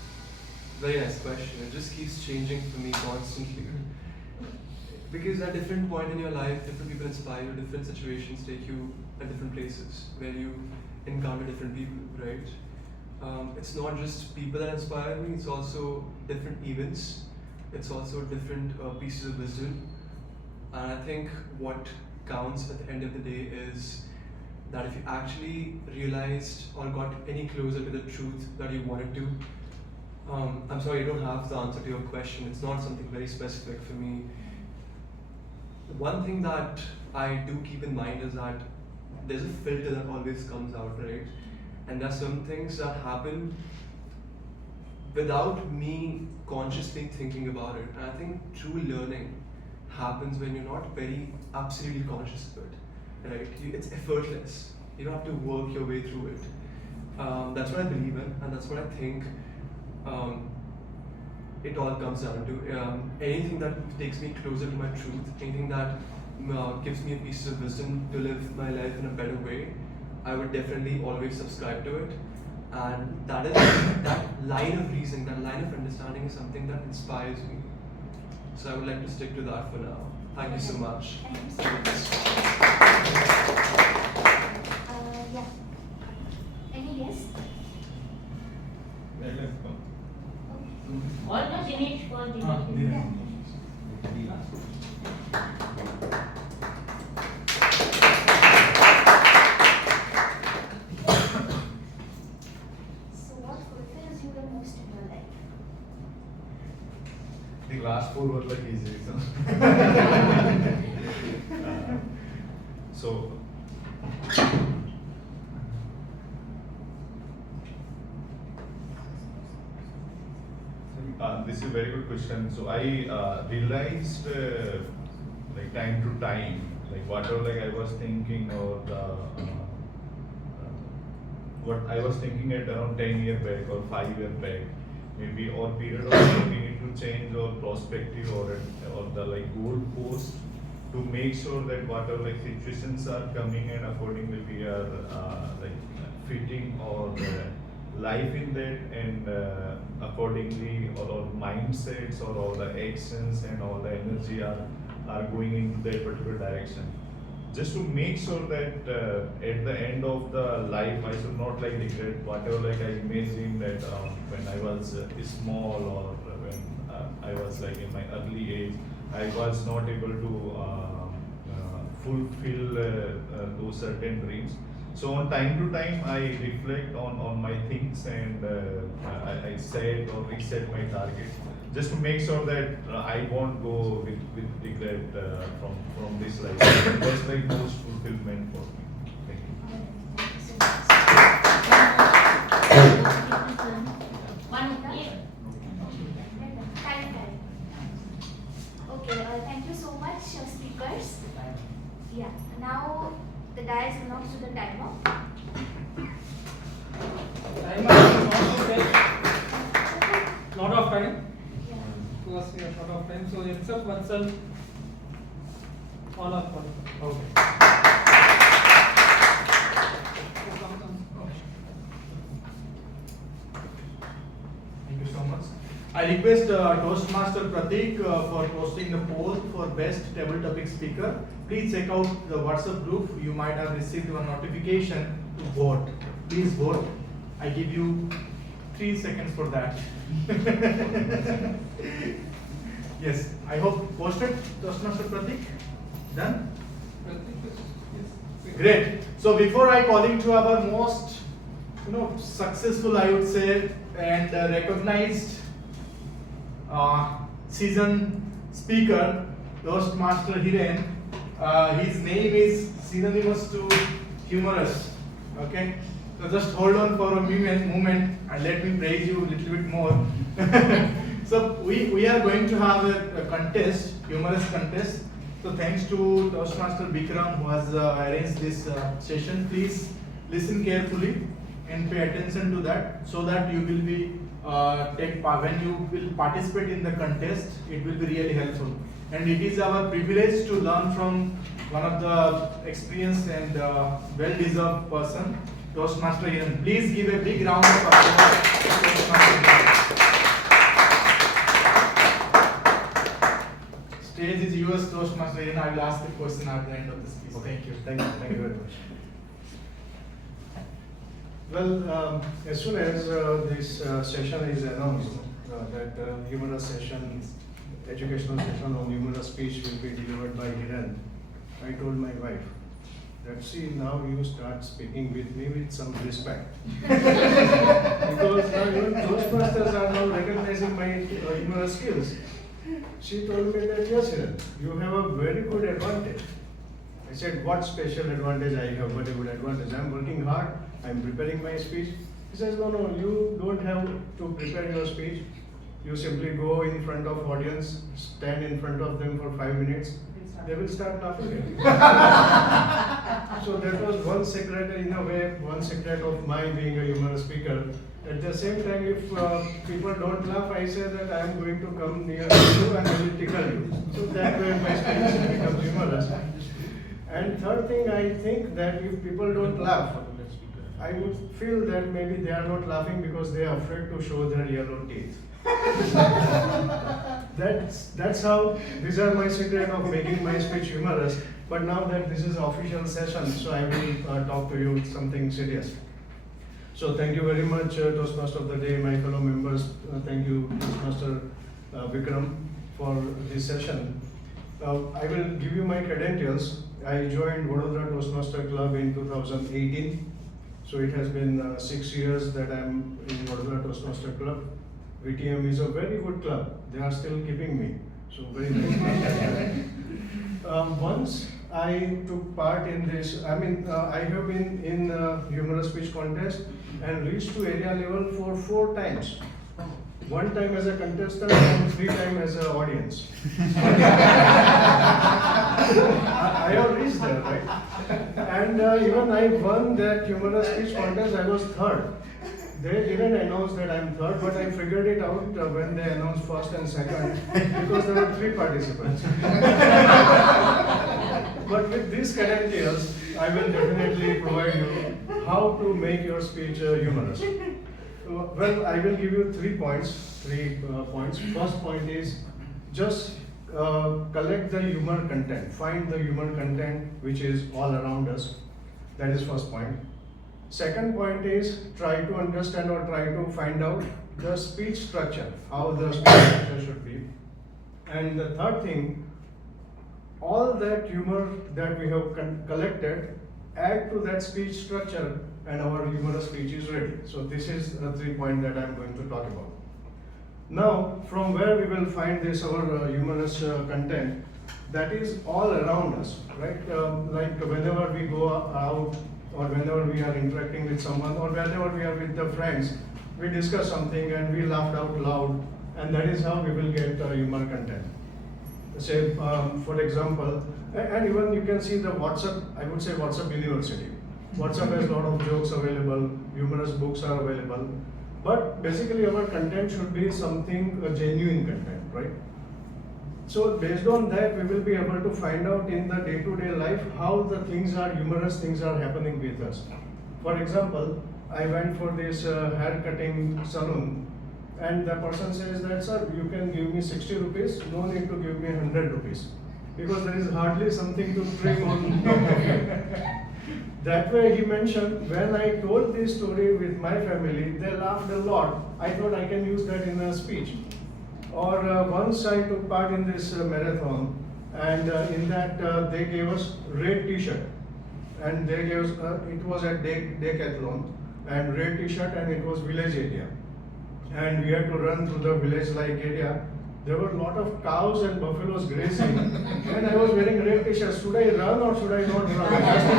very nice question. It just keeps changing for me constantly. Because at different point in your life, different people inspire you, different situations take you at different places where you encounter different people, right? It's not just people that inspire me, it's also different events, it's also different pieces of wisdom. And I think what counts at the end of the day is that if you actually realized or got any closer to the truth that you wanted to, I'm sorry, I don't have the answer to your question. It's not something very specific for me. One thing that I do keep in mind is that there's a filter that always comes out, right? And there's some things that happen without me consciously thinking about it. And I think true learning happens when you're not very absolutely conscious of it, right? It's effortless. You don't have to work your way through it. That's what I believe in, and that's what I think it all comes down to. Anything that takes me closer to my truth, anything that gives me a piece of wisdom to live my life in a better way, I would definitely always subscribe to it. And that line of reasoning, that line of understanding is something that inspires me. So I would like to stick to that for now. Thank you so much. Thank you so much. Yeah. Any guess? Almost finished for the So what fulfills you the most in your life? The last four were like easy. So this is a very good question. So I realized like time to time, like whatever like I was thinking or what I was thinking at around 10-year back or 5-year back, maybe or period of time we need to change our perspective or the like goal post to make sure that whatever like situations are coming and accordingly we are like fitting our life in that and accordingly all our mindsets or all the actions and all the energy are going into that particular direction. Just to make sure that at the end of the life I should not like regret whatever like I imagined that when I was small or when I was like in my early age, I was not able to fulfill those certain dreams. So on time to time I reflect on my things and I set or reset my targets just to make sure that I won't go with regret from this life. That's like most fulfillment for me. Thank you. Okay, thank you so much, speakers. Yeah, now the dice belongs to the timer. Lot of time. Yeah. Because we are short of time, so except oneself, all are fun. Okay. Thank you so much. I request Toastmaster Pratik for posting the poll for best table topic speaker. Please check out the WhatsApp group. You might have received a notification to vote. Please vote. I give you 3 seconds for that. Yes, I hope posted. Toastmaster Pratik. Done? Great. So before I calling to our most successful, I would say, and recognized seasoned speaker, Toastmaster Hiren. His name is synonymous to humorous. Okay, so just hold on for a moment and let me praise you a little bit more. So we are going to have a contest, humorous contest. So thanks to Toastmaster Bikram who has arranged this session. Please listen carefully and pay attention to that, so that you will be when you will participate in the contest, it will be really helpful. And it is our privilege to learn from one of the experienced and well-deserved person, Toastmaster Hiren. Please give a big round of applause to Toastmaster Hiren. Stage is yours, Toastmaster Hiren. I will ask the question at the end of the speech. Thank you. Thank you very much. Well, as soon as this session is announced, that humorous session, educational session on humorous speech will be delivered by Hiren, I told my wife that, see, now you start speaking with me with some respect. Because now even Toastmasters are now recognizing my humorous skills. She told me that, yes, Hiren, you have a very good advantage. I said, what special advantage I have? What a good advantage? I am working hard. I am preparing my speech. He says, no, you don't have to prepare your speech. You simply go in front of audience, stand in front of them for 5 minutes. They will start laughing at you. So that was one secret, in a way, one secret of my being a humorous speaker. At the same time, if people don't laugh, I say that I am going to come near you and I will tickle you. So that way my speech becomes humorous. And third thing, I think that if people don't laugh, I would feel that maybe they are not laughing because they are afraid to show their yellow teeth. That's how, these are my secret of making my speech humorous. But now that this is an official session, so I will talk to you with something serious. So thank you very much, Toastmaster of the Day, my fellow members. Thank you, Toastmaster Vikram, for this session. I will give you my credentials. I joined Vadodara Toastmaster Club in 2018. So it has been 6 years that I am in Vadodara Toastmaster Club. VTM is a very good club. They are still keeping me. So very nice. Once I took part in this, I have been in humorous speech contest and reached to area level for 4 times. 1 time as a contestant and 3 times as an audience. I have reached there, right? And even I won that humorous speech contest, I was 3rd. They didn't announce that I'm 3rd, but I figured it out when they announced 1st and 2nd, because there were 3 participants. But with these credentials, I will definitely provide you how to make your speech humorous. Well, I will give you 3 points. First point is just collect the humor content. Find the humor content which is all around us. That is first point. Second point is try to understand or try to find out the speech structure, how the speech structure should be. And the third thing, all that humor that we have collected, add to that speech structure and our humorous speech is ready. So this is the 3 points that I am going to talk about. Now, from where we will find this our humorous content, that is all around us, right? Like whenever we go out or whenever we are interacting with someone or whenever we are with the friends, we discuss something and we laughed out loud, and that is how we will get humor content. Say, for example, and even you can see the WhatsApp, I would say WhatsApp University. WhatsApp has a lot of jokes available, humorous books are available, but basically our content should be something, genuine content, right? So based on that, we will be able to find out in the day-to-day life how the things are, humorous things are happening with us. For example, I went for this hair cutting salon, and the person says that, sir, you can give me 60 rupees, no need to give me 100 rupees, because there is hardly something to trim on top of it. That way he mentioned, when I told this story with my family, they laughed a lot. I thought I can use that in a speech. Or once I took part in this marathon, and in that they gave us red t-shirt, and they gave us, it was a decathlon, and red t-shirt, and it was village area. And we had to run through the village-like area. There were a lot of cows and buffaloes grazing, and I was wearing red t-shirt. Should I run or should I not run? Just in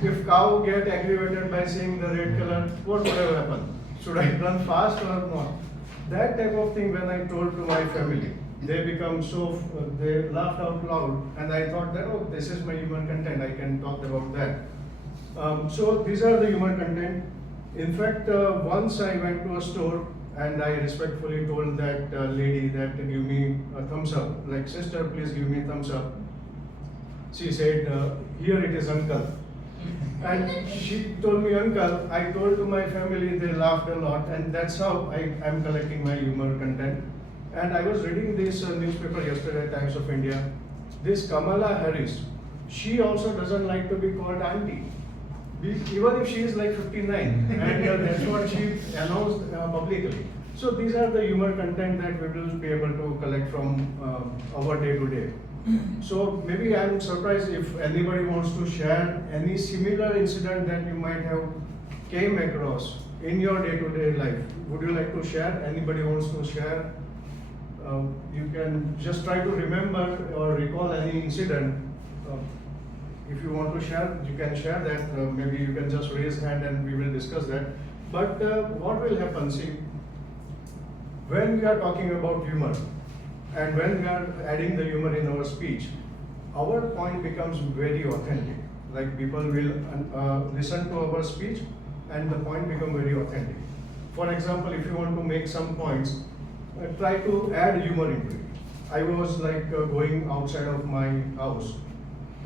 case if cow get aggravated by seeing the red color, what would have happened? Should I run fast or not? That type of thing when I told to my family, they become so, they laughed out loud, and I thought that, oh, this is my humor content, I can talk about that. So these are the humor content. In fact, once I went to a store and I respectfully told that lady that give me a thumbs up, like, sister, please give me a thumbs up. She said, here it is, uncle. And she told me, uncle. I told to my family, they laughed a lot, and that's how I am collecting my humor content. And I was reading this newspaper yesterday, Times of India. This Kamala Harris, she also doesn't like to be called auntie, even if she is like 59, and that's what she announced publicly. So these are the humor content that we will be able to collect from our day to day. So maybe I am surprised if anybody wants to share any similar incident that you might have came across in your day to day life. Would you like to share? Anybody wants to share? You can just try to remember or recall any incident. If you want to share, you can share that. Maybe you can just raise hand and we will discuss that. But what will happen, see, when we are talking about humor and when we are adding the humor in our speech, our point becomes very authentic. Like people will listen to our speech and the point become very authentic. For example, if you want to make some points, try to add humor into it. I was like going outside of my house,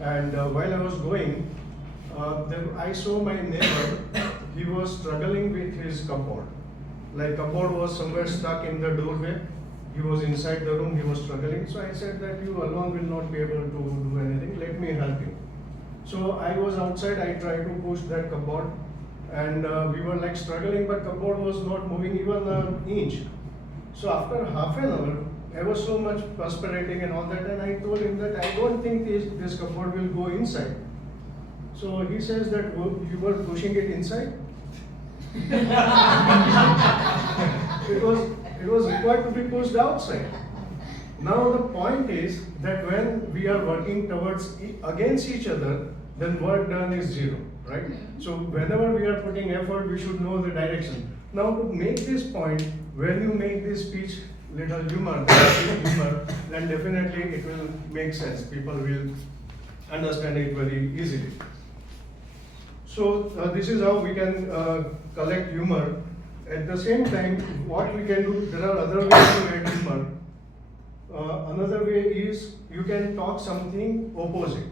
and while I was going, then I saw my neighbor. He was struggling with his cupboard. Like cupboard was somewhere stuck in the doorway. He was inside the room. He was struggling. So I said that you alone will not be able to do anything. Let me help you. So I was outside. I tried to push that cupboard, and we were like struggling, but cupboard was not moving even an inch. So after half an hour, I was so much perspiring and all that, and I told him that I don't think this cupboard will go inside. So he says that you were pushing it inside. it was required to be pushed outside. Now the point is that when we are working towards against each other, then work done is zero, right? So whenever we are putting effort, we should know the direction. Now to make this point, when you make this speech little humor, then definitely it will make sense. People will understand it very easily. So this is how we can collect humor. At the same time, what we can do, there are other ways to add humor. Another way is you can talk something opposite.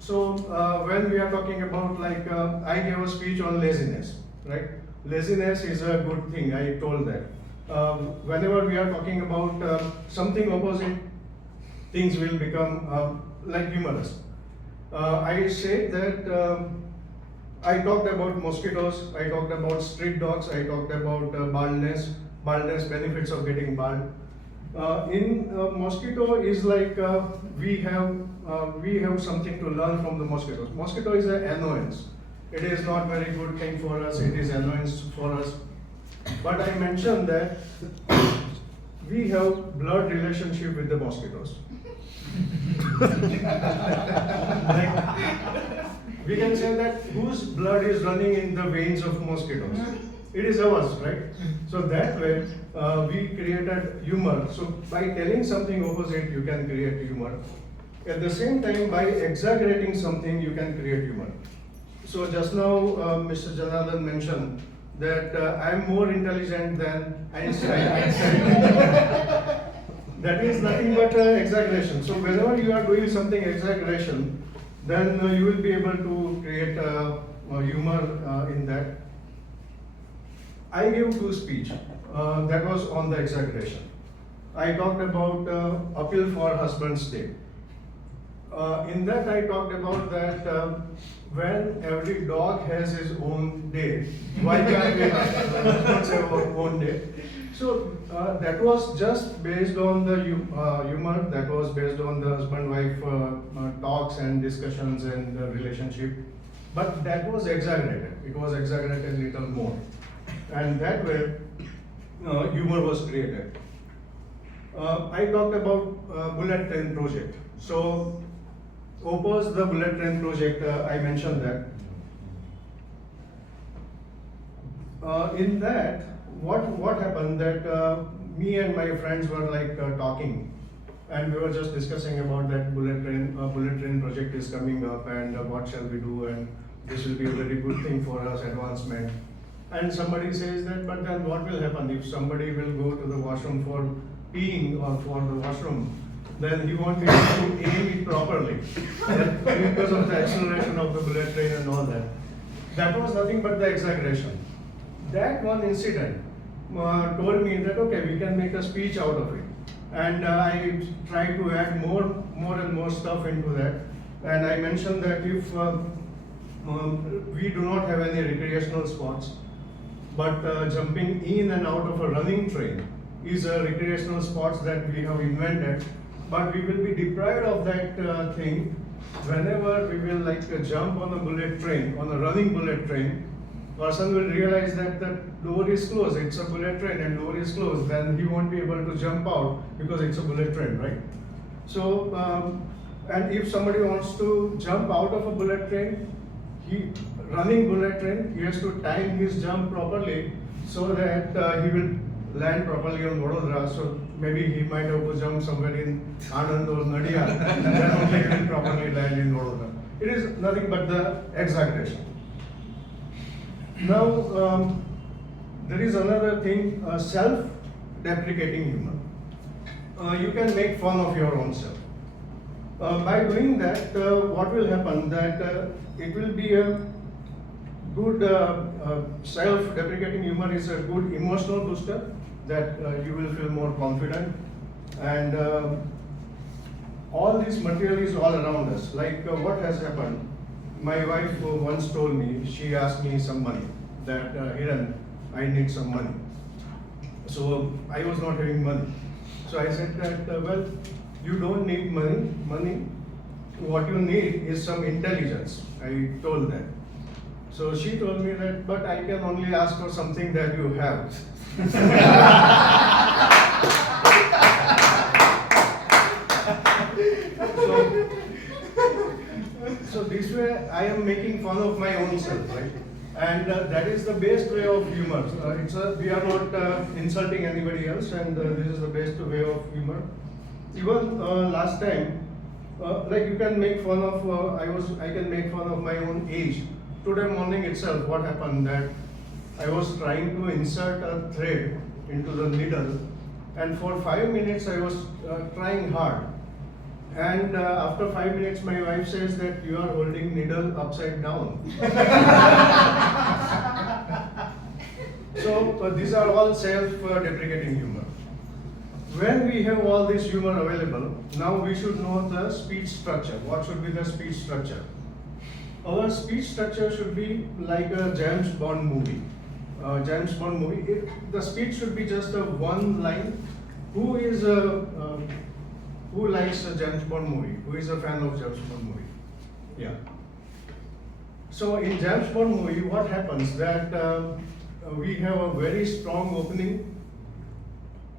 So when we are talking about, like, I gave a speech on laziness, right? Laziness is a good thing, I told that. Whenever we are talking about something opposite, things will become like humorous. I said that I talked about mosquitoes, I talked about street dogs, I talked about baldness benefits of getting bald. In mosquito is like we have something to learn from the mosquitoes. Mosquito is an annoyance. It is not very good thing for us. It is annoyance for us. But I mentioned that we have blood relationship with the mosquitoes. Like, we can say that whose blood is running in the veins of mosquitoes? It is ours, right? So that way we created humor. So by telling something opposite, you can create humor. At the same time, by exaggerating something, you can create humor. So just now, Mr. Janardhan mentioned that I am more intelligent than Einstein. That is nothing but exaggeration. So whenever you are doing something exaggeration, then you will be able to create humor in that. I gave two speech that was on the exaggeration. I talked about appeal for Husband's Day. In that I talked about that when every dog has his own day, why can't we husbands have our own day? So that was just based on the humor, that was based on the husband-wife talks and discussions and the relationship. but that was exaggerated. It was exaggerated little more, and that way humor was created. I talked about bullet train project. So oppose the bullet train project. I mentioned that. In that, what happened that me and my friends were like talking, and we were just discussing about that bullet train project is coming up, and what shall we do, and this will be a very good thing for us, advancement. And somebody says that, but then what will happen if somebody will go to the washroom for peeing or for the washroom? Then he won't be able to aim it properly because of the acceleration of the bullet train and all that. That was nothing but the exaggeration. That one incident told me that okay, we can make a speech out of it. And I tried to add more and more stuff into that. And I mentioned that if we do not have any recreational spots, but jumping in and out of a running train is a recreational spots that we have invented. But we will be deprived of that thing whenever we will like jump on a bullet train, on a running bullet train. Person will realize that the door is closed, it's a bullet train and door is closed, then he won't be able to jump out because it's a bullet train, right? So, and if somebody wants to jump out of a bullet train, running bullet train, he has to time his jump properly so that he will land properly on Vadodara. So maybe he might have to jump somewhere in Anand or Nadia and then only he will properly land in Vadodara. It is nothing but the exaggeration. Now, there is another thing, self-deprecating humor. You can make fun of your own self. By doing that, what will happen that it will be a good self-deprecating humor is a good emotional booster that you will feel more confident, and all this material is all around us. Like what has happened, my wife once told me, she asked me some money, that Hiran, I need some money. So I was not having money. So I said that, well, you don't need money. What you need is some intelligence. I told that. So she told me that, but I can only ask for something that you have. So this way I am making fun of my own self, right? And that is the best way of humor. We are not insulting anybody else, and this is the best way of humor. Even last time, like you can make fun of, I can make fun of my own age. Today morning itself, what happened that I was trying to insert a thread into the needle, and for 5 minutes I was trying hard. And after 5 minutes, my wife says that you are holding needle upside down. So these are all self-deprecating humor. When we have all this humor available, now we should know the speech structure. What should be the speech structure? Our speech structure should be like a James Bond movie. James Bond movie. The speech should be just a one line. Who likes a James Bond movie? Who is a fan of James Bond movie? Yeah. So in James Bond movie, what happens that we have a very strong opening.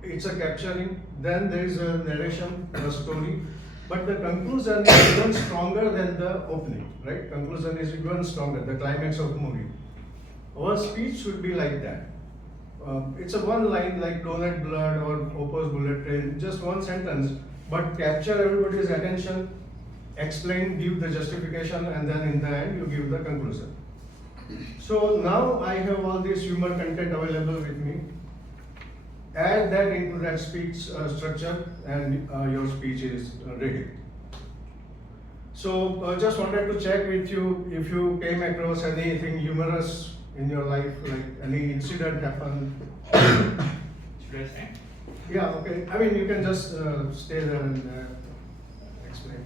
It's a capturing. Then there is a narration, a story. But the conclusion is even stronger than the opening, right? Conclusion is even stronger, the climax of the movie. Our speech should be like that. It's a one line like Donut Blood or Opus Bullet Train, just one sentence, but capture everybody's attention, explain, give the justification, and then in the end you give the conclusion. So now I have all this humor content available with me. Add that into that speech structure, and your speech is ready. So just wanted to check with you if you came across anything humorous in your life, like any incident happened. Should I say? Yeah, okay. I mean, you can just stay there and explain.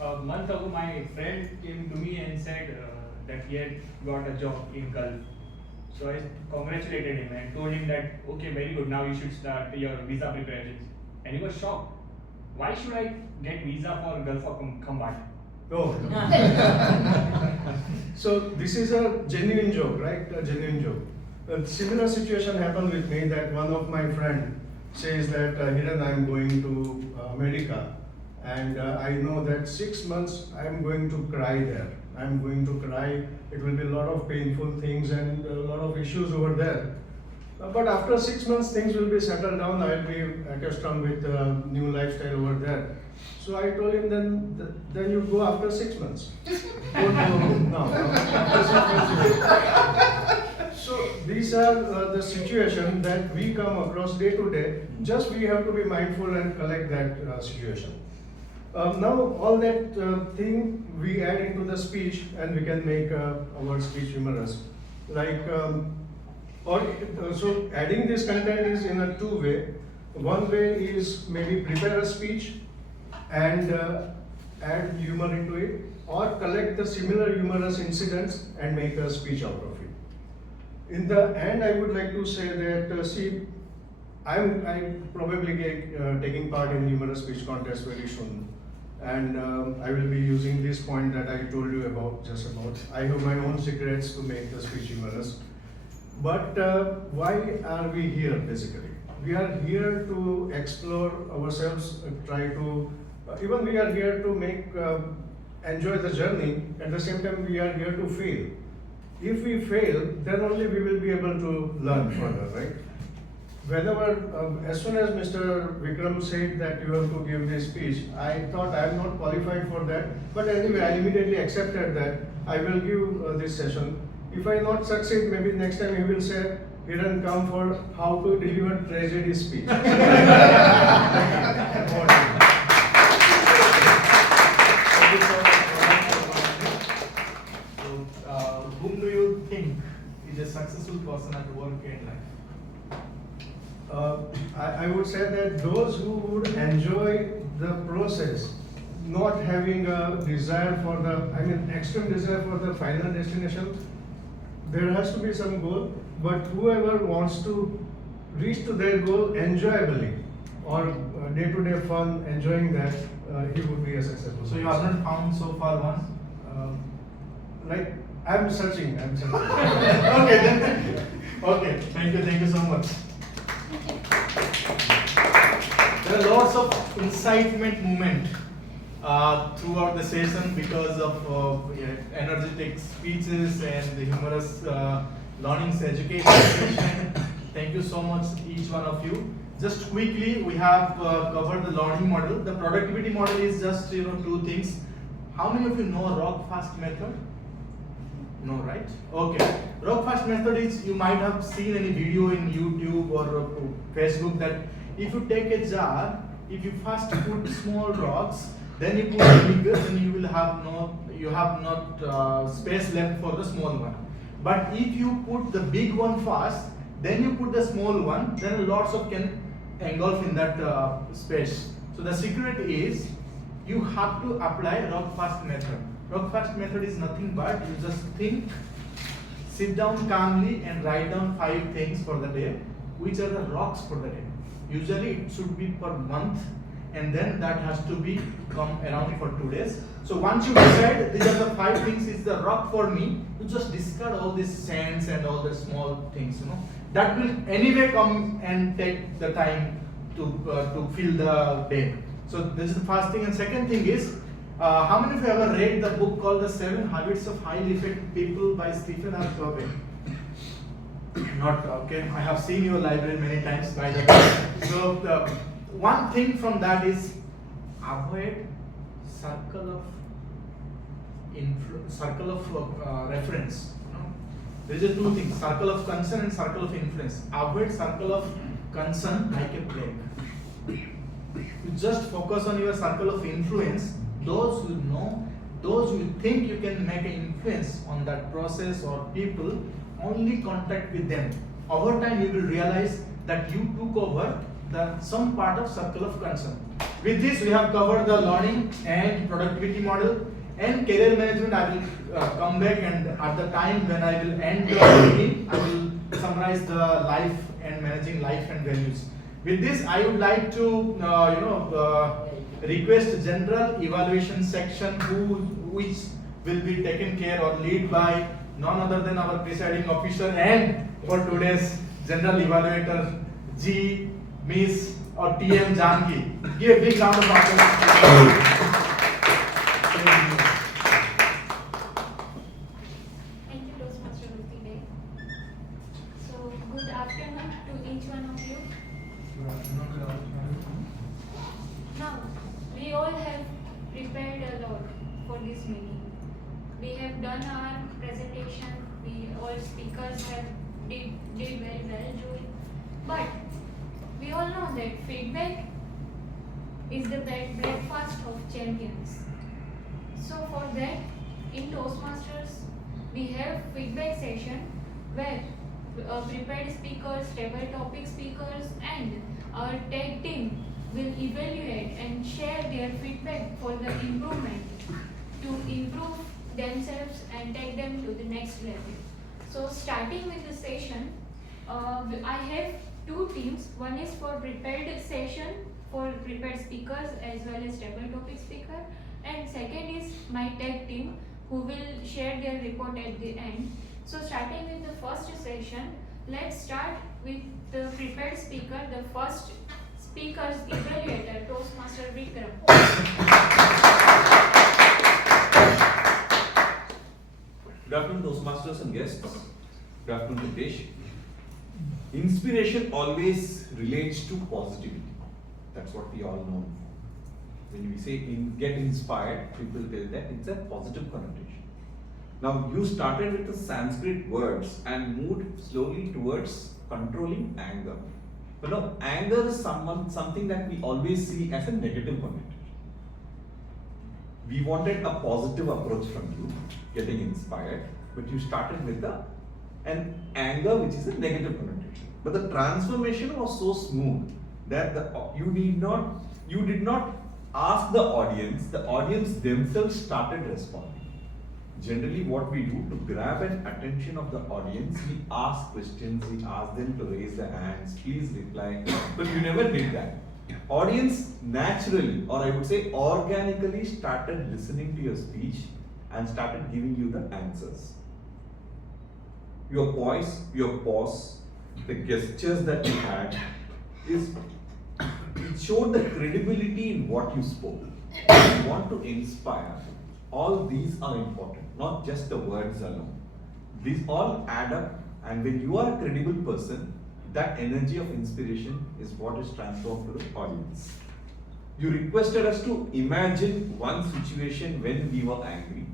A month ago, my friend came to me and said that he had got a job in Gulf. So I congratulated him and told him that, okay, very good, now you should start your visa preparations. And he was shocked. Why should I get visa for Gulf of Combat? Oh. So this is a genuine joke, right? A genuine joke. A similar situation happened with me that one of my friend says that Hiran, I'm going to America, and I know that 6 months I'm going to cry there. I'm going to cry. It will be a lot of painful things and a lot of issues over there. But after 6 months, things will be settled down. I will be accustomed with new lifestyle over there. So I told him, then you go after 6 months. Don't go now. After 6 months. So these are the situation that we come across day to day. Just we have to be mindful and collect that situation. Now all that thing we add into the speech, and we can make our speech humorous. Like. So adding this content is in a two way. One way is maybe prepare a speech and add humor into it, or collect the similar humorous incidents and make a speech out of it. In the end, I would like to say that see, I'm probably taking part in humorous speech contest very soon, and I will be using this point that I told you about just about. I have my own secrets to make the speech humorous. But why are we here basically? We are here to explore ourselves, try to, even we are here to make, enjoy the journey. At the same time, we are here to fail. If we fail, then only we will be able to learn further, right? Whenever, as soon as Mr. Vikram said that you have to give this speech, I thought I am not qualified for that. But anyway, I immediately accepted that I will give this session. If I not succeed, maybe next time he will say, Hiran, come for how to deliver tragedy speech. Whom do you think is a successful person at work and life? I would say that those who would enjoy the process, not having a desire for extreme desire for the final destination. There has to be some goal, but whoever wants to reach to their goal enjoyably, or day-to-day fun, enjoying that, he would be a successful. So you have not found so far one? Like, I'm searching. Okay, then. Okay, thank you so much. There are lots of incitement movement throughout the session because of energetic speeches and the humorous learnings education session. Thank you so much, each one of you. Just quickly, we have covered the learning model. The productivity model is just two things. How many of you know rock fast method? No, right? Okay. Rock fast method is, you might have seen any video in YouTube or Facebook, that if you take a jar, if you first put small rocks, then you put bigger, then you will have not space left for the small one. But if you put the big one first, then you put the small one, then lots of can engulf in that space. So the secret is, you have to apply rock fast method. Rock fast method is nothing but you just think, sit down calmly and write down 5 things for the day, which are the rocks for the day. Usually it should be per month, and then that has to be come around for 2 days. So once you decide these are the 5 things is the rock for me, you just discard all these sands and all the small things, that will anyway come and take the time to fill the day. So this is the first thing. And second thing is, how many of you ever read the book called The 7 Habits of Highly Effective People by Stephen R. Covey? Not okay. I have seen your library many times, by the way. So the one thing from that is, avoid circle of reference. There is a 2 things: circle of concern and circle of influence. Avoid circle of concern like a plague. You just focus on your circle of influence. Those who know, those who think you can make an influence on that process or people, only contact with them. Over time, you will realize that you took over some part of circle of concern. With this, we have covered the learning and productivity model and career management. I will come back, and at the time when I will end the meeting, I will summarize the life and managing life and values. With this, I would like to request general evaluation section which will be taken care or lead by none other than our presiding officer and for today's general evaluator G, Miss or TM Janki. Give a big round of applause. Thank you, Toastmaster of the day. So, good afternoon to each one of you. Now, we all have prepared a lot for this meeting. We have done our presentation. All speakers have did very well, Joey. But we all know that feedback is the breakfast of champions. So for that, in Toastmasters, we have feedback session where prepared speakers, table topic speakers, and our tag team will evaluate and share their feedback for the improvement to improve themselves and take them to the next level. So starting with the session, I have two teams. One is for prepared session for prepared speakers as well as table topic speaker, and second is my tech team who will share their report at the end. So starting with the first session, let's start with the prepared speaker, the first speaker's evaluator, Toastmaster Vikram. Good afternoon, Toastmasters and guests. Good afternoon, Hitesh. Inspiration always relates to positivity. That's what we all know. When we say get inspired, people tell that it's a positive connotation. Now, you started with the Sanskrit words and moved slowly towards controlling anger. But now, anger is something that we always see as a negative connotation. We wanted a positive approach from you, getting inspired, but you started with an anger which is a negative connotation. But the transformation was so smooth that you did not ask the audience themselves started responding. Generally, what we do to grab an attention of the audience, we ask questions, we ask them to raise their hands, please reply, but you never did that. Audience naturally, or I would say organically, started listening to your speech and started giving you the answers. Your voice, your pause, the gestures that you had, it showed the credibility in what you spoke. You want to inspire. All these are important, not just the words alone. These all add up, and when you are a credible person, that energy of inspiration is what is transformed to the audience. You requested us to imagine one situation when we were angry,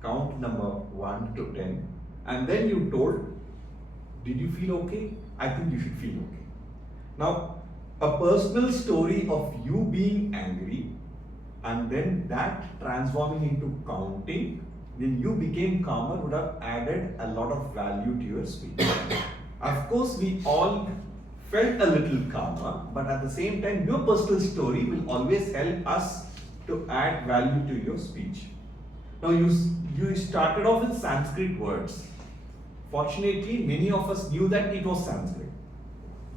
count number 1 to 10, and then you told, did you feel okay? I think you should feel okay. Now, a personal story of you being angry and then that transforming into counting, when you became calmer, would have added a lot of value to your speech. Of course, we all felt a little calmer, but at the same time, your personal story will always help us to add value to your speech. Now, you started off with Sanskrit words. Fortunately, many of us knew that it was Sanskrit.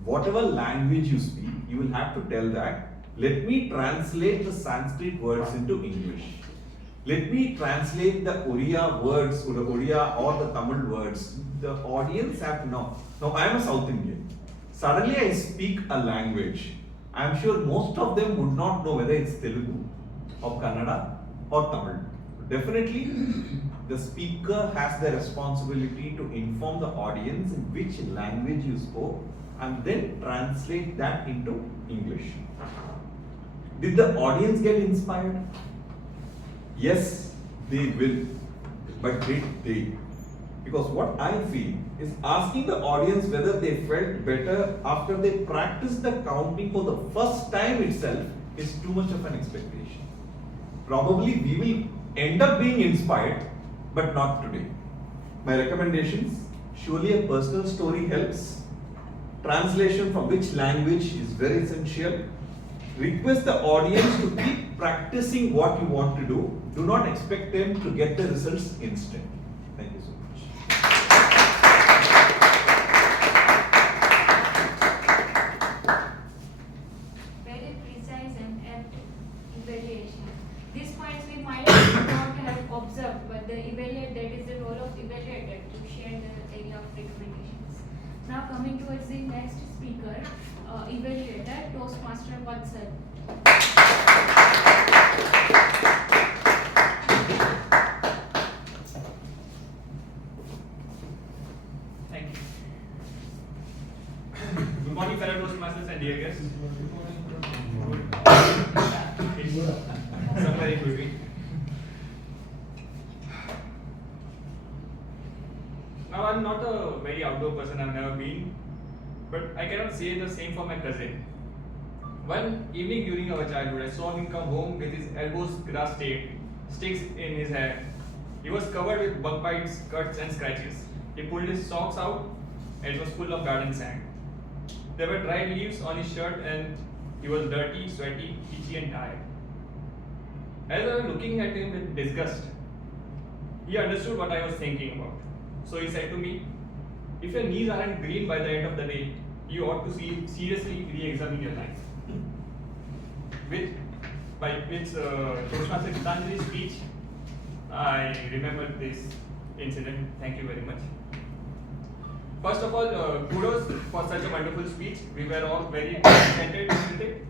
Whatever language you speak, you will have to tell that, let me translate the Sanskrit words into English. Let me translate the Oriya words, or the Oriya or the Tamil words. The audience have to know. Now, I am a South Indian. Suddenly, I speak a language. I am sure most of them would not know whether it's Telugu or Kannada or Tamil. Definitely, the speaker has the responsibility to inform the audience in which language you spoke and then translate that into English. Did the audience get inspired? Yes, they will. But did they? Because what I feel is asking the audience whether they felt better after they practiced the counting for the first time itself is too much of an expectation. Probably we will end up being inspired, but not today. My recommendations, surely a personal story helps. Translation from which language is very essential. Request the audience to keep practicing what you want to do. Do not expect them to get the results instant. Thank you so much. Very precise and apt observe, but the evaluate, that is the role of evaluator to share the area of recommendations. Now coming towards the next speaker, evaluator, Toastmaster Vatsal. Thank you. Good morning, fellow Toastmasters and dear guests. It's somewhere in between. Now, I'm not a very outdoor person, I've never been, but I cannot say the same for my cousin. One evening during our childhood, I saw him come home with his elbows grass stained, sticks in his hair. He was covered with bug bites, cuts, and scratches. He pulled his socks out, and it was full of garden sand. There were dried leaves on his shirt, and he was dirty, sweaty, itchy, and tired. As I was looking at him with disgust, he understood what I was thinking about. So he said to me, if your knees aren't green by the end of the day, you ought to seriously re-examine your life. By which Toastmaster Gitanjali's speech, I remembered this incident. Thank you very much. First of all, kudos for such a wonderful speech. We were all very excited with it.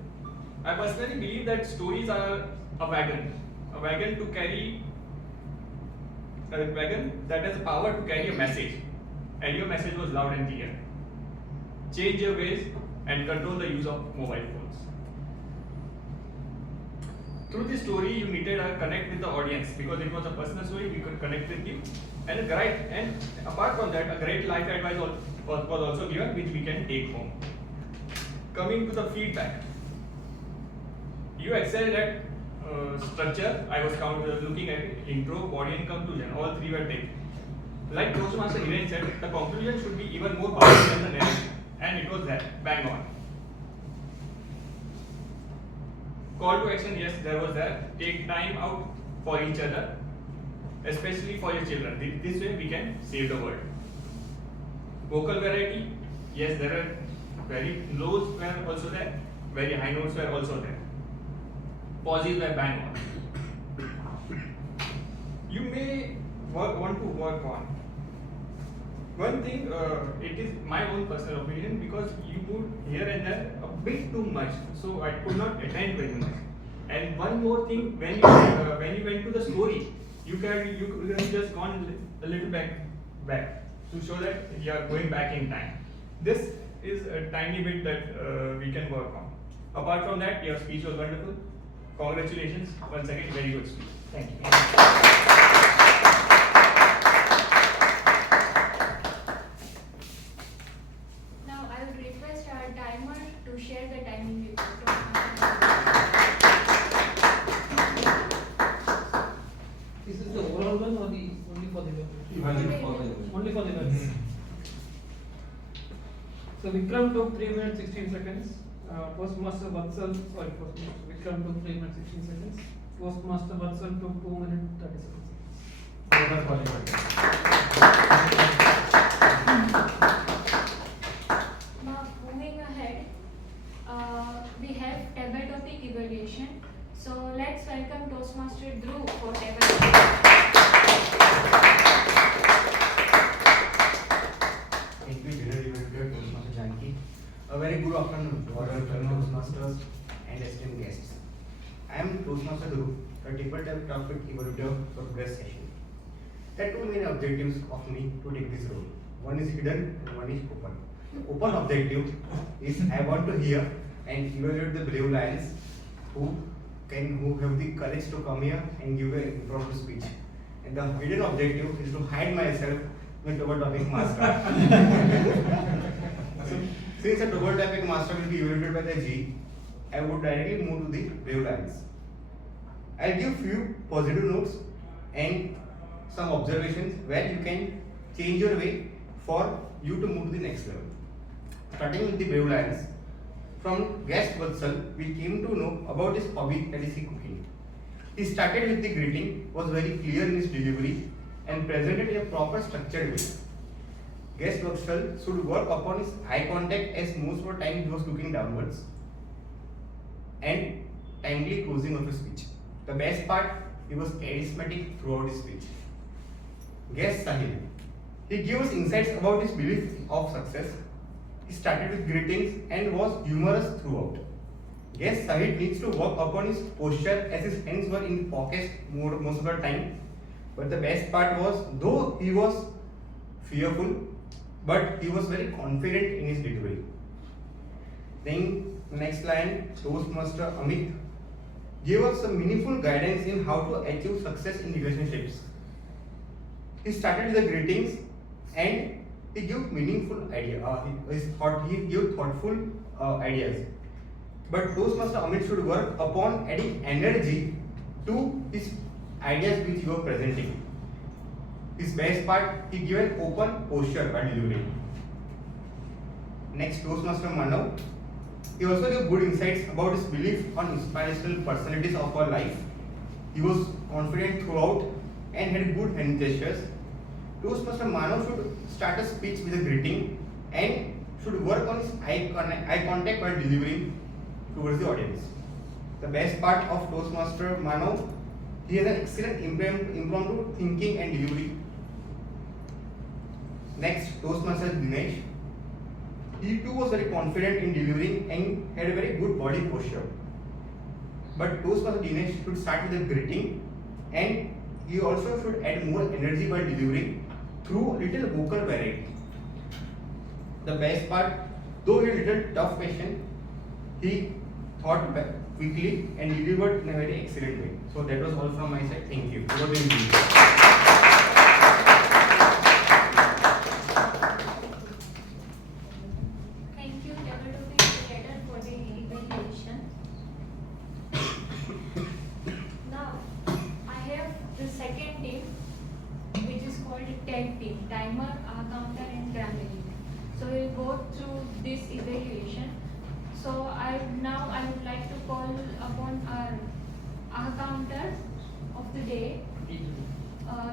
I personally believe that stories are a wagon to carry a wagon that has the power to carry a message, and your message was loud and clear. Change your ways and control the use of mobile phones. Through this story, you needed a connect with the audience because it was a personal story. We could connect with you, and apart from that, a great life advice was also given, which we can take home. Coming to the feedback, you excelled at structure. I was looking at it, intro, body, and conclusion. All three were taken. Like Toastmaster Hiren said, the conclusion should be even more powerful than the narrative, and it was that bang on. Call to action, yes, there was that. Take time out for each other, especially for your children. This way we can save the world. Vocal variety, yes, there are very lows were also there, very high notes were also there. Pauses were bang on. You may want to work on one thing. It is my own personal opinion because you moved here and there a bit too much, so I could not attend very much. And one more thing, when you went to the story, you could have just gone a little back to show that you are going back in time. This is a tiny bit that we can work on. Apart from that, your speech was wonderful. Congratulations once again, very good speech. Thank you. Now I would request our timer to share the timing report. This is the overall one or the only for the web? Only for the web. So Vikram took 3 minutes 16 seconds. Toastmaster Vatsal, Vikram took 3 minutes 16 seconds. Toastmaster Vatsal took 2 minutes 37 seconds. Now moving ahead, we have table topic evaluation. So let's welcome Toastmaster Dhruv for table topic. Thank you, General Evaluator Toastmaster Janki. A very good afternoon to all our fellow Toastmasters and esteemed guests. I am Toastmaster Dhruv, the tabletop topic evaluator for today's session. There are two main objectives of me to take this role. One is hidden and one is open. The open objective is I want to hear and evaluate the brave lions who have the courage to come here and give an impromptu speech. And the hidden objective is to hide myself with table topic master. Since a table topic master will be evaluated by the G, I would directly move to the brave lines. I'll give few positive notes and some observations where you can change your way for you to move to the next level. Starting with the brave lines, from guest Vatsal, we came to know about his hobby, that is cooking. He started with the greeting, was very clear in his delivery, and presented in a proper structured way. Guest Vatsal should work upon his eye contact as most of the time he was looking downwards, and timely closing of his speech. The best part, he was charismatic throughout his speech. Guest Sahil. He gave us insights about his belief of success. He started with greetings and was humorous throughout. Guest Sahil needs to work upon his posture as his hands were in pockets most of the time. But the best part was, though he was fearful, but he was very confident in his delivery. Then next line, Toastmaster Amit gave us some meaningful guidance in how to achieve success in relationships. He started with the greetings and he gave meaningful idea. He gave thoughtful ideas. But Toastmaster Amit should work upon adding energy to his ideas which he was presenting. His best part, he gave an open posture while delivering. Next, Toastmaster Manav. He also gave good insights about his belief on inspirational personalities of our life. He was confident throughout and had good hand gestures. Toastmaster Manav should start a speech with a greeting and should work on his eye contact while delivering towards the audience. The best part of Toastmaster Manav, he has an excellent impromptu thinking and delivery. Next, Toastmaster Dinesh. He too was very confident in delivering and had a very good body posture. But Toastmaster Dinesh should start with a greeting and he also should add more energy while delivering through little vocal variety. The best part, though he had a little tough question, he thought quickly and delivered in a very excellent way. So that was all from my side. Thank you. Over to you. Thank you, table topic creator, for the evaluation. Now, I have the second team, which is called tag team, timer, counter, and grammar. So we'll go through this evaluation. So I would like to call upon our counter of the day,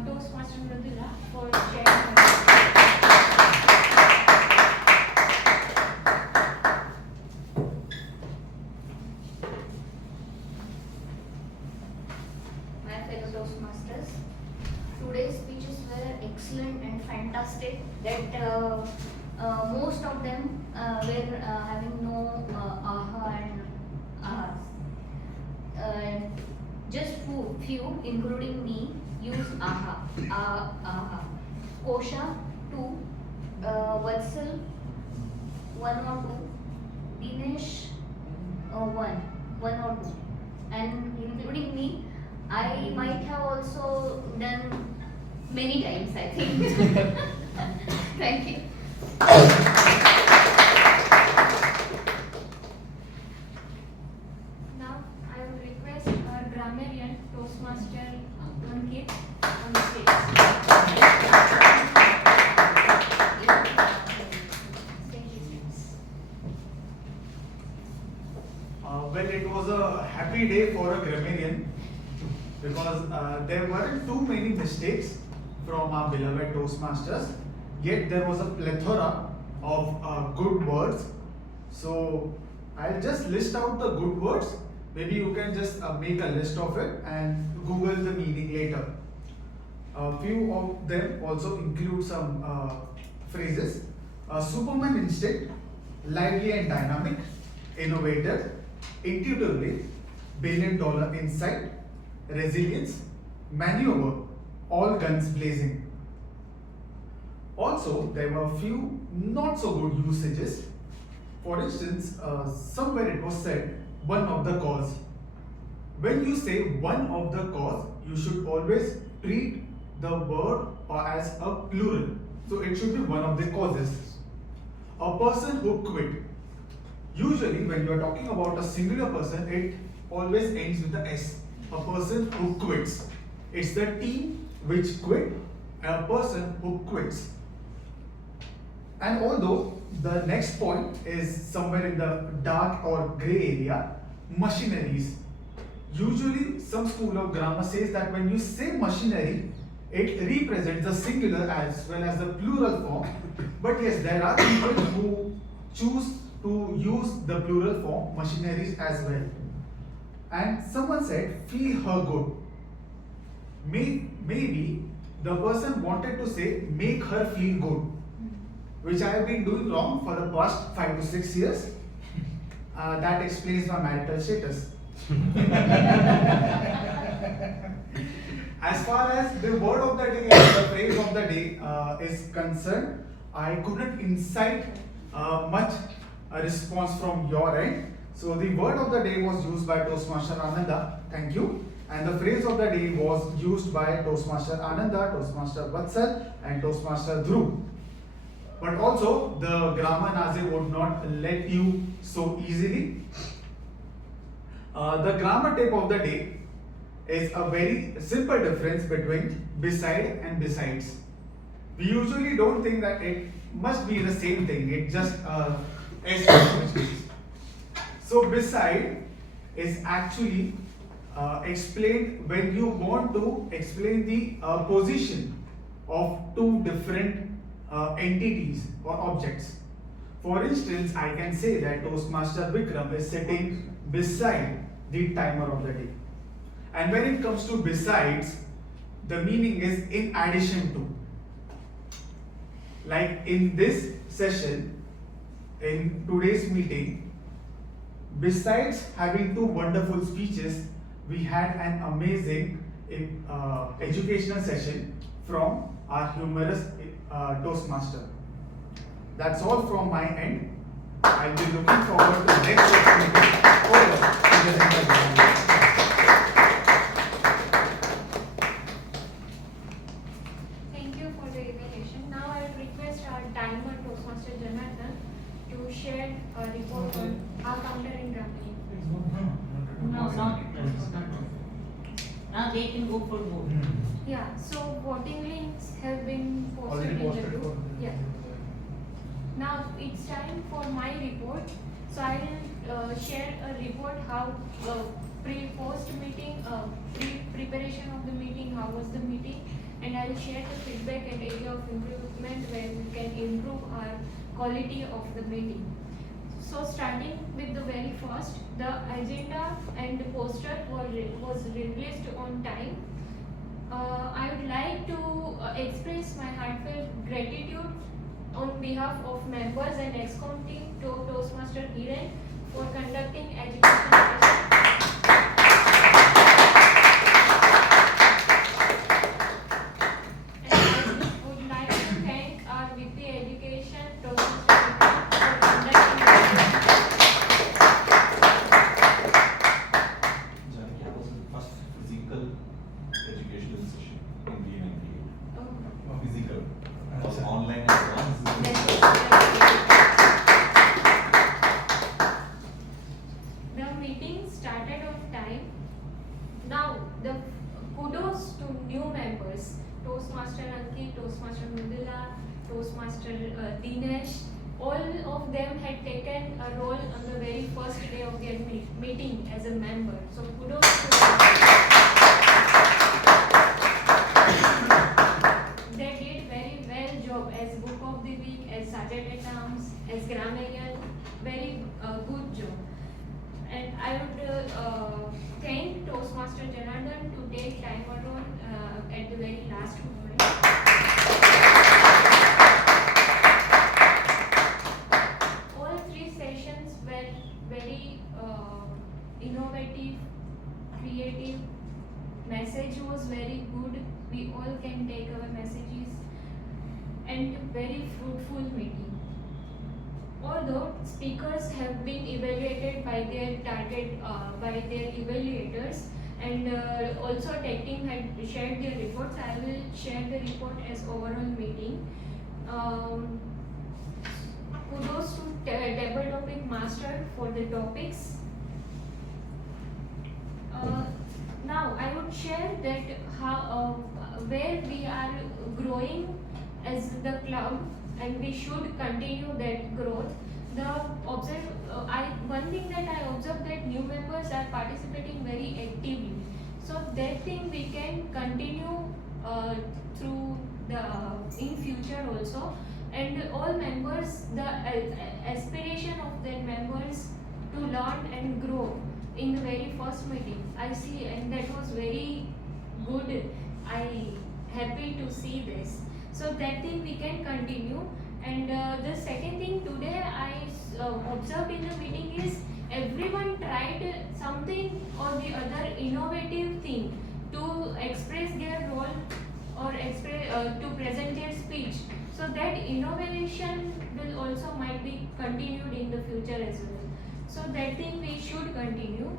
Toastmaster Mridula, for sharing. My fellow Toastmasters, today's speeches were excellent and fantastic. That most of them were having no aha and ahas. Just few, including me, use aha. Aha. Kosha 2, Vatsal 1 or 2, Dinesh 1 or 2, and including me, I might have also done many times, I think. Thank you. Now, I would request our grammarian, Toastmaster Ankit, on the stage. Well, it was a happy day for a grammarian because there weren't too many mistakes from our beloved Toastmasters, yet there was a plethora of good words. So I'll just list out the good words. Maybe you can just make a list of it and Google the meaning later. A few of them also include some phrases. Superman instinct, lively and dynamic, innovative, intuitively, billion-dollar insight, resilience, maneuver, all guns blazing. Also, there were a few not so good usages. For instance, somewhere it was said, one of the cause. When you say one of the cause, you should always treat the word as a plural. So it should be one of the causes. A person who quit. Usually when you are talking about a singular person, it always ends with the S. A person who quits. It's the team which quit, a person who quits. And although the next point is somewhere in the dark or grey area, machineries. Usually some school of grammar says that when you say machinery, it represents the singular as well as the plural form. But yes, there are people who choose to use the plural form, machineries, as well. And someone said, feel her good. maybe the person wanted to say make her feel good, which I have been doing wrong for the past 5 to 6 years. That explains my marital status. As far as the word of the day and the phrase of the day is concerned, I couldn't incite much a response from your end. So the word of the day was used by Toastmaster Ananda. Thank you. And the phrase of the day was used by Toastmaster Ananda, Toastmaster Vatsal, and Toastmaster Dhruv. But also, the grammar Nazi would not let you so easily. The grammar tip of the day is a very simple difference between beside and besides. We usually don't think that it must be the same thing, it just S which means. So beside is actually explained when you want to explain the position of two different entities or objects. For instance, I can say that Toastmaster Vikram is sitting beside the timer of the day. And when it comes to besides, the meaning is in addition to. Like in this session, in today's meeting, besides having two wonderful speeches, we had an amazing educational session from our humorous Toastmaster. That's all from my end. I'll be looking forward to the next meeting. Over to the next. Thank you for the evaluation. Now I will request our timer Toastmaster Jonathan to share a report on our counter in Grameen. No, not. Now they can go for vote. Yeah, so voting links have been posted Already in the posted group. for Yeah. Now it's time for my report. So I will share a report how post meeting, preparation of the meeting, how was the meeting, and I will share the feedback and area of improvement where we can improve our quality of the meeting. So starting with the very first, the agenda and the poster was released on time. I would like to express my heartfelt gratitude on behalf of members and ExCom team to Toastmaster Hiren for conducting education session. And I would like to thank our VP Education Toastmaster Hiren for conducting Janaki, I was in the first physical educational session in V98. Physical. It was online as well. The meeting started on time. Now, the kudos to new members, Toastmaster Ankit, Toastmaster Mudula, Toastmaster Dinesh. All of them had taken a role on the very first day of their meeting as a member. So kudos to them. They did very well job as Book of the Week, as Sergeant at Arms, as grammarian. Very good job. And I would thank Toastmaster Janardan to take time on at the very last moment. All three sessions were very innovative, creative. Message was very good. We all can take our messages, and very fruitful meeting. Although speakers have been evaluated by their by their evaluators, and also tech team had shared their reports, I will share the report as overall meeting. Kudos to table topic master for the topics. Now I would share that how where we are growing as the club, and we should continue that growth. One thing that I observed that new members are participating very actively. So that thing we can continue through the in future also. And all members, the aspiration of their members to learn and grow in the very first meeting, I see, and that was very good I happy to see this. So that thing we can continue. And the second thing today I observed in the meeting is everyone tried something or the other innovative thing to express their role or express to present their speech. So that innovation will also might be continued in the future as well. So that thing we should continue.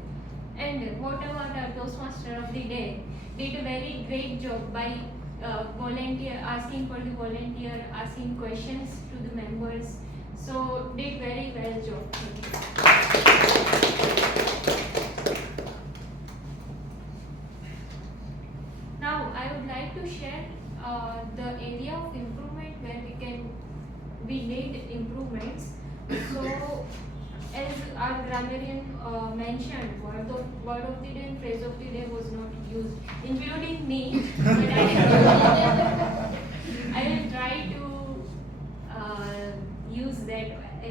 And what about our Toastmaster of the day? Did a very great job by volunteer, asking for the volunteer, asking questions to the members. So did very well job. Now I would like to share the area of improvement where we need improvements. So as our grammarian mentioned, word of the day and phrase of the day was not used, including me. But I will try to use that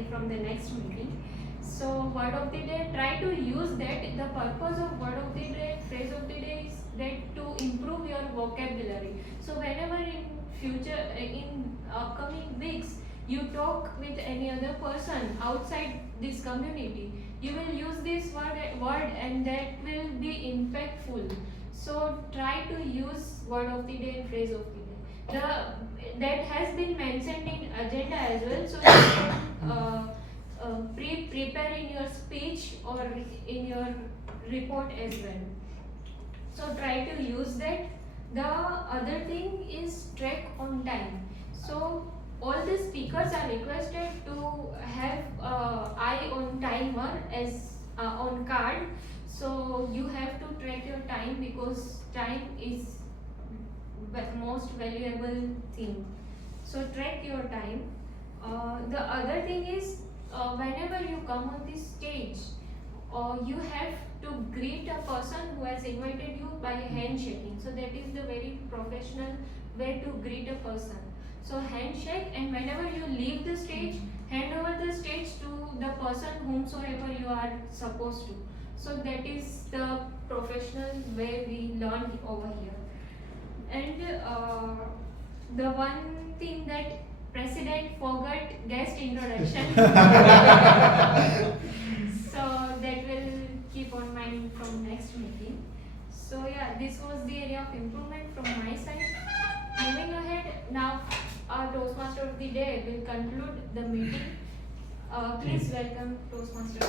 from the next meeting. So word of the day, try to use that. The purpose of word of the day, phrase of the day is that to improve your vocabulary. So whenever in future, in upcoming weeks, you talk with any other person outside this community, you will use this word and that will be impactful. So try to use word of the day and phrase of the day. That has been mentioned in agenda as well, so you can prepare in your speech or in your report as well. So try to use that. The other thing is track on time. So all the speakers are requested to have eye on timer as on card. So you have to track your time because time is most valuable thing. So track your time. The other thing is whenever you come on this stage, you have to greet a person who has invited you by handshaking. So that is the very professional way to greet a person. So handshake, and whenever you leave the stage, hand over the stage to the person whomsoever you are supposed to. So that is the professional way we learn over here. And the one thing that President forgot guest introduction. So that will keep on mind from next meeting. So yeah, this was the area of improvement from my side. Moving ahead, now our Toastmaster of the day will conclude the meeting. Please welcome Toastmaster.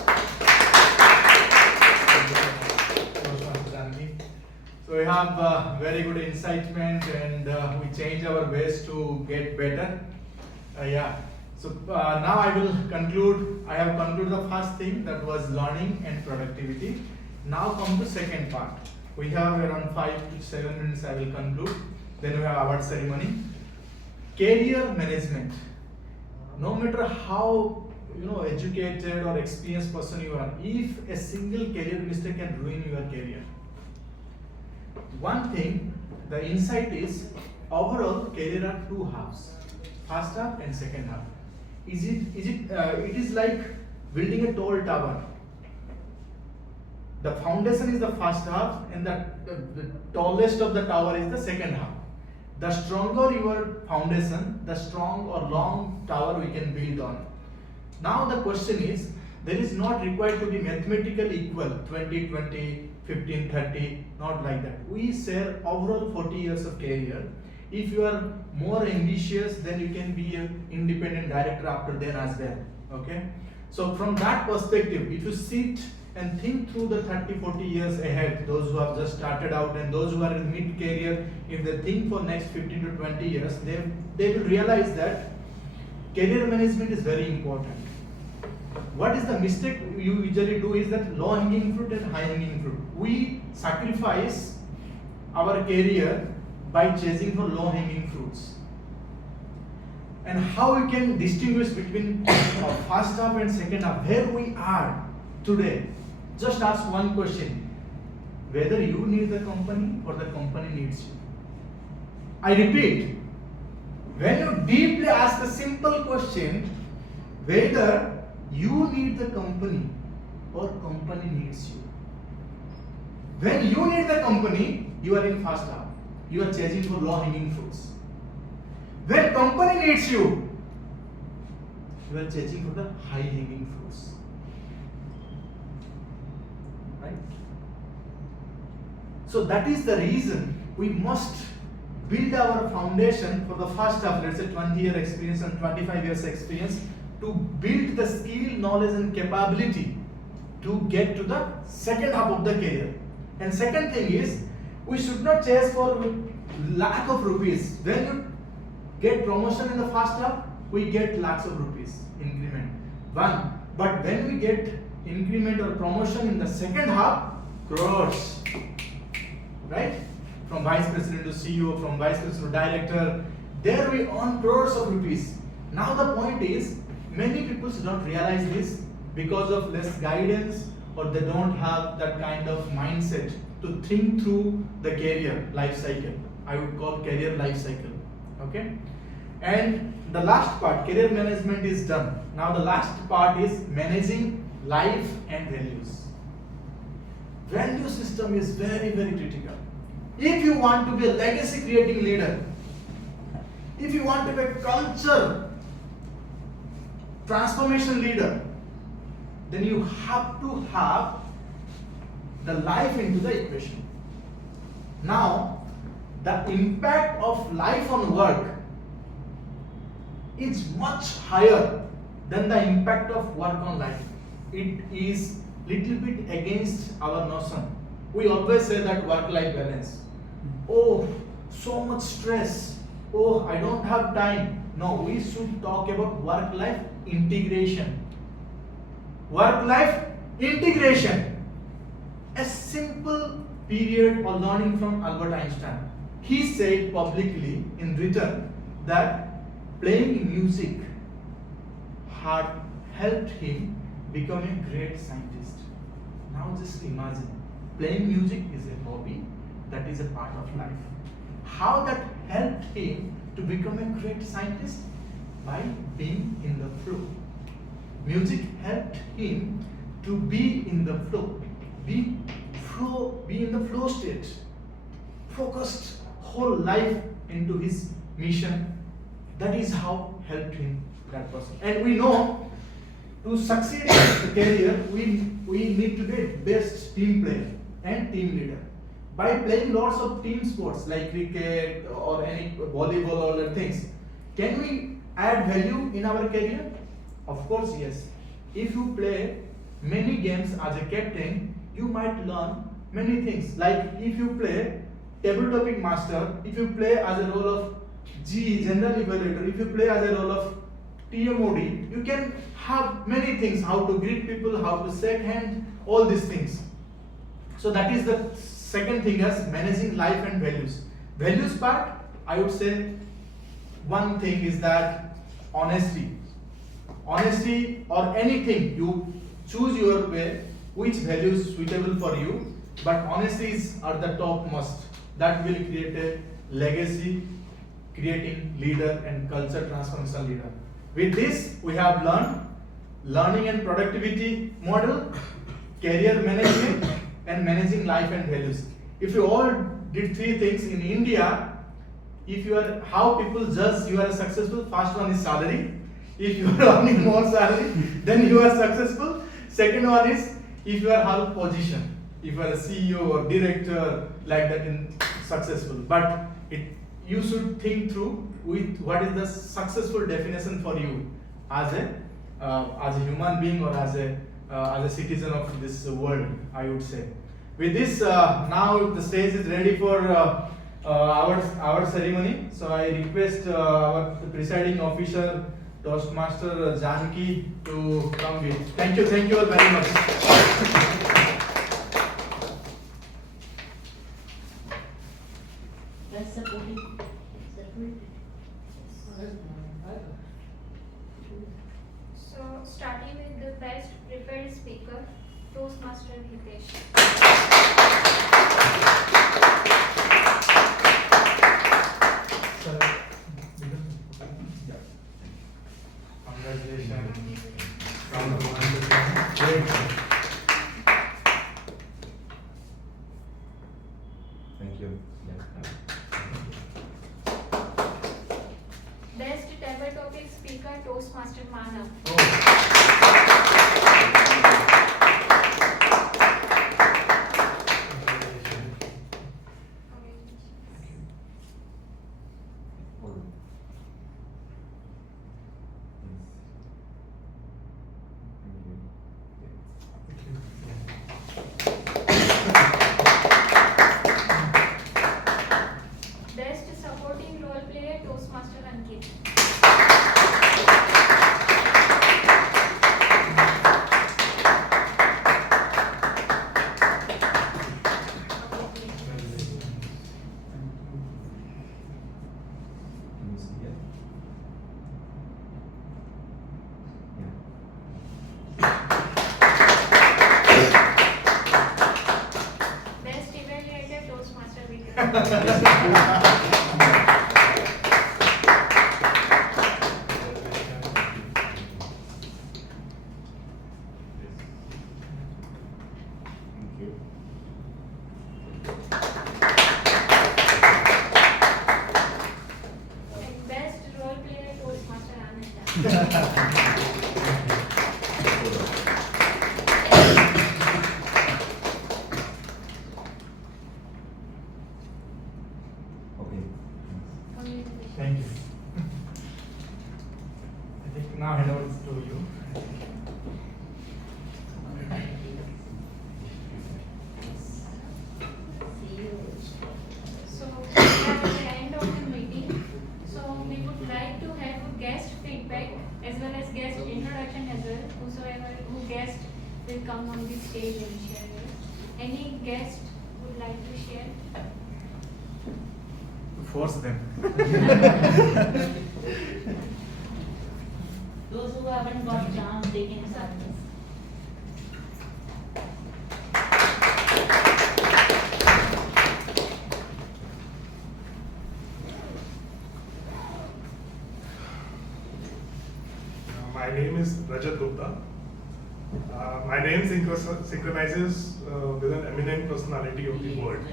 So we have very good incitement and we change our ways to get better. Yeah. So now I will conclude. I have concluded the first thing, that was learning and productivity. Now come to second part. We have around 5 to 7 minutes. I will conclude. Then we have award ceremony. Career management. No matter how educated or experienced person you are, if a single career mistake can ruin your career. One thing, the insight is overall career are two halves, first half and second half. It is like building a tall tower. The foundation is the first half and the tallest of the tower is the second half. The stronger your foundation, the strong or long tower we can build on. Now the question is, there is not required to be mathematically equal 20, 20, 15, 30, not like that. We share overall 40 years of career. If you are more ambitious, then you can be an independent director after then as well. Okay? So from that perspective, if you sit and think through the 30, 40 years ahead, those who have just started out and those who are in mid-career, if they think for next 15 to 20 years, they will realize that career management is very important. What is the mistake you usually do is that low-hanging fruit and high-hanging fruit. We sacrifice our career by chasing for low-hanging fruits. And how we can distinguish between first half and second half, where we are today. Just ask one question, whether you need the company or the company needs you. I repeat, when you deeply ask a simple question, whether you need the company or company needs you. When you need the company, you are in first half. you are chasing for low hanging fruits. When company needs you, you are chasing for the high hanging fruits. Right? So that is the reason we must build our foundation for the first half, let's say 20-year experience and 25 years experience, to build the skill, knowledge and capability to get to the second half of the career. And second thing is, we should not chase for lakh of rupees. When you get promotion in the first half, we get lakhs of rupees increment. One, but when we get increment or promotion in the second half, crores, right? From vice president to CEO, from vice president to director, there we earn crores of rupees. Now the point is, many people don't realize this because of less guidance, or they don't have that kind of mindset to think through the career life cycle. I would call career life cycle. Okay? And the last part, career management, is done. Now the last part is managing life and values. Value system is very, very critical. If you want to be a legacy creating leader, if you want to be a culture transformation leader, then you have to have the life into the equation. Now, the impact of life on work is much higher than the impact of work on life. It is little bit against our notion. We always say that work-life balance. Oh, so much stress. Oh, I don't have time. No, we should talk about work-life integration. Work-life integration. A simple period or learning from Albert Einstein. He said publicly in written that playing music had helped him become a great scientist. Now just imagine, playing music is a hobby that is a part of life. How that helped him to become a great scientist? By being in the flow. Music helped him to be in the flow. Be in the flow state. Focused whole life into his mission. That is how helped him, that person. And we know, to succeed in the career, we need to be a best team player and team leader. By playing lots of team sports like cricket or any volleyball or other things, can we add value in our career? Of course, yes. If you play many games as a captain, you might learn many things. Like if you play table topic master, if you play as a role of GE, general evaluator, if you play as a role of TMOD, you can have many things, how to greet people, how to shake hands, all these things. So that is the second thing, as managing life and values. Values part, I would say one thing is that honesty. Honesty or anything, you choose your way, which values suitable for you, but honesties are the topmost. That will create a legacy creating leader and culture transformation leader. With this, we have learned learning and productivity model, career management, and managing life and values. If you all did three things in India, if you are, how people judge you are successful, first one is salary. If you are earning more salary, then you are successful. Second one is if you are have position, if you are a CEO or director, like that, in successful. But you should think through with what is the successful definition for you as a human being or as a citizen of this world, I would say. With this, now the stage is ready for our ceremony. So I request our presiding officer, Toastmaster Janki, to come with. Thank you all very much. So, starting with the best prepared speaker, Toastmaster Hitesh. Congratulations. Round of applause. Great. Thank you. Yeah. our Toastmaster Manav. Best supporting role player, Toastmaster Ankit. Can you see it? Best evaluator, Toastmaster Vikram. Thank you. And best role player, Toastmaster Ananda. Okay. Thank you. I think now hand over to you. So we are at the end of the meeting. So we would like to have a guest feedback as well as guest introduction as well. Who guest will come on the stage and share it. Any guest would like to share? Force them. Those who haven't got chance, they can service. My name is Rajat Gupta. My name synchronizes with an eminent personality of the world.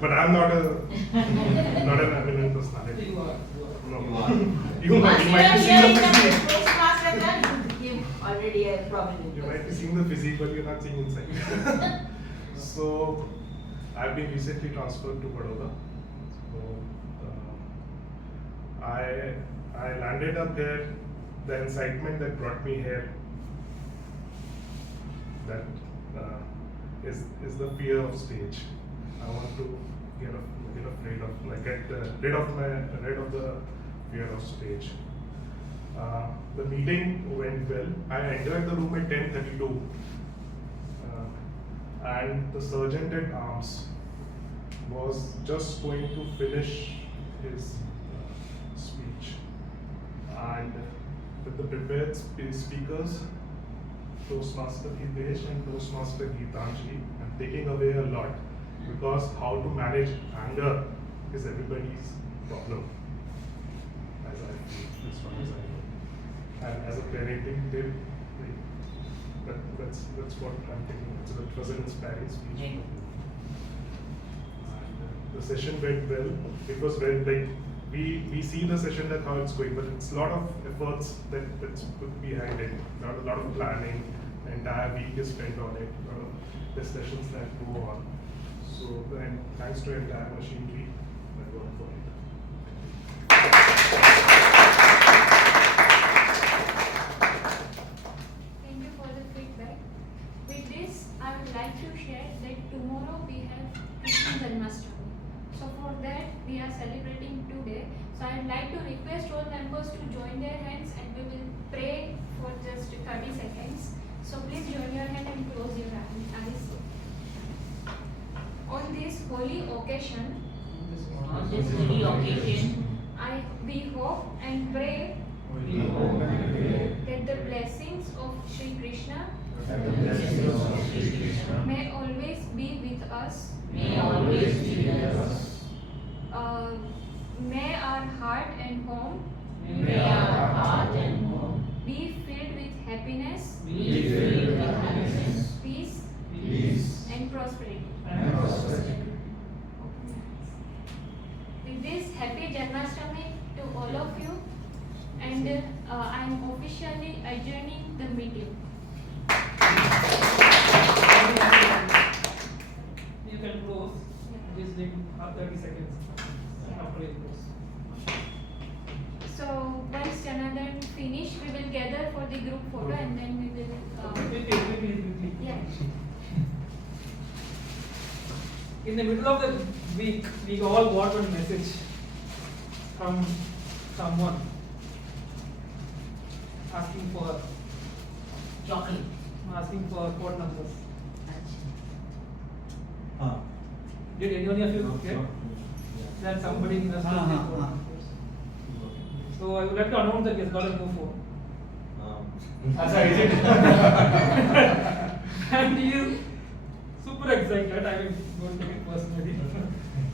But I'm not an eminent personality. You are. No. Once You might you be are seeing here in the the physique. Toastmaster club, you already a prominent. You might be seeing the physique, but you're not seeing inside. So, I've been recently transferred to Baroda. So, I landed up here. The incitement that brought me here, that is the fear of stage. I want to get rid of the fear of stage. The meeting went well. I entered the room at 10:32, and the sergeant at arms was just going to finish his speech, and with the prepared speakers, Toastmaster Hitesh and Toastmaster Geetanjali, I'm taking away a lot, because how to manage anger is everybody's problem, as I feel, as far as I know. And as a parenting tip, that's what I'm thinking. So it was an inspiring speech. And the session went well. It was very we see the session like how it's going, but it's a lot of efforts that's put behind it. A lot of planning. The entire week is spent on it. A lot of discussions that go on. So and thanks to entire machinery that work for it. Thank you for the feedback. With this, I would like to share that tomorrow we have Krishna Janmashtami. So for that, we are celebrating today. So I would like to request all members to join their hands and we will pray for just 30 seconds. So please join your hand and close your eyes. On this holy occasion, we hope and pray that the blessings of Sri Krishna may always be with us. May our heart and home be filled with happiness, peace, and prosperity. With this, happy Janmashtami to all of you. and I am officially adjourning the meeting. You can close. Just need 30 seconds after you close. So once Janardhan finish, we will gather for the group photo and then we will. Quickly. Yeah. In the middle of the week, we all got one message from someone asking for Chocolate. asking for code numbers. Did any of you get that somebody must have the code numbers? So I would like to announce that he has got a new phone. That's how is it? And he is super excited. I will go take it personally.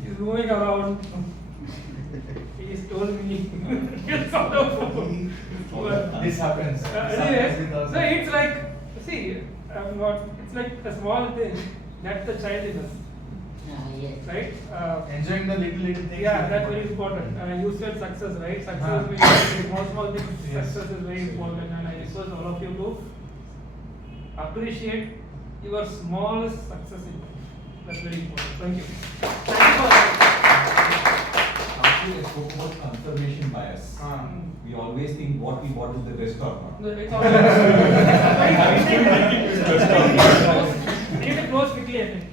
He is moving around. He has told me get some of phone. This happens. Anyway, so it's like, see, I'm not. It's like a small thing. That's the child in us, Yes. right? Enjoying the little things. Yeah, that's very important. You said success, right? Success means small things. Yes. Success is very important, and I request all of you to appreciate your smallest success in life. That's very important. Thank you. Actually, I spoke about confirmation bias. We always think what we bought is the best or not. No, it's all We need to close quickly, I think.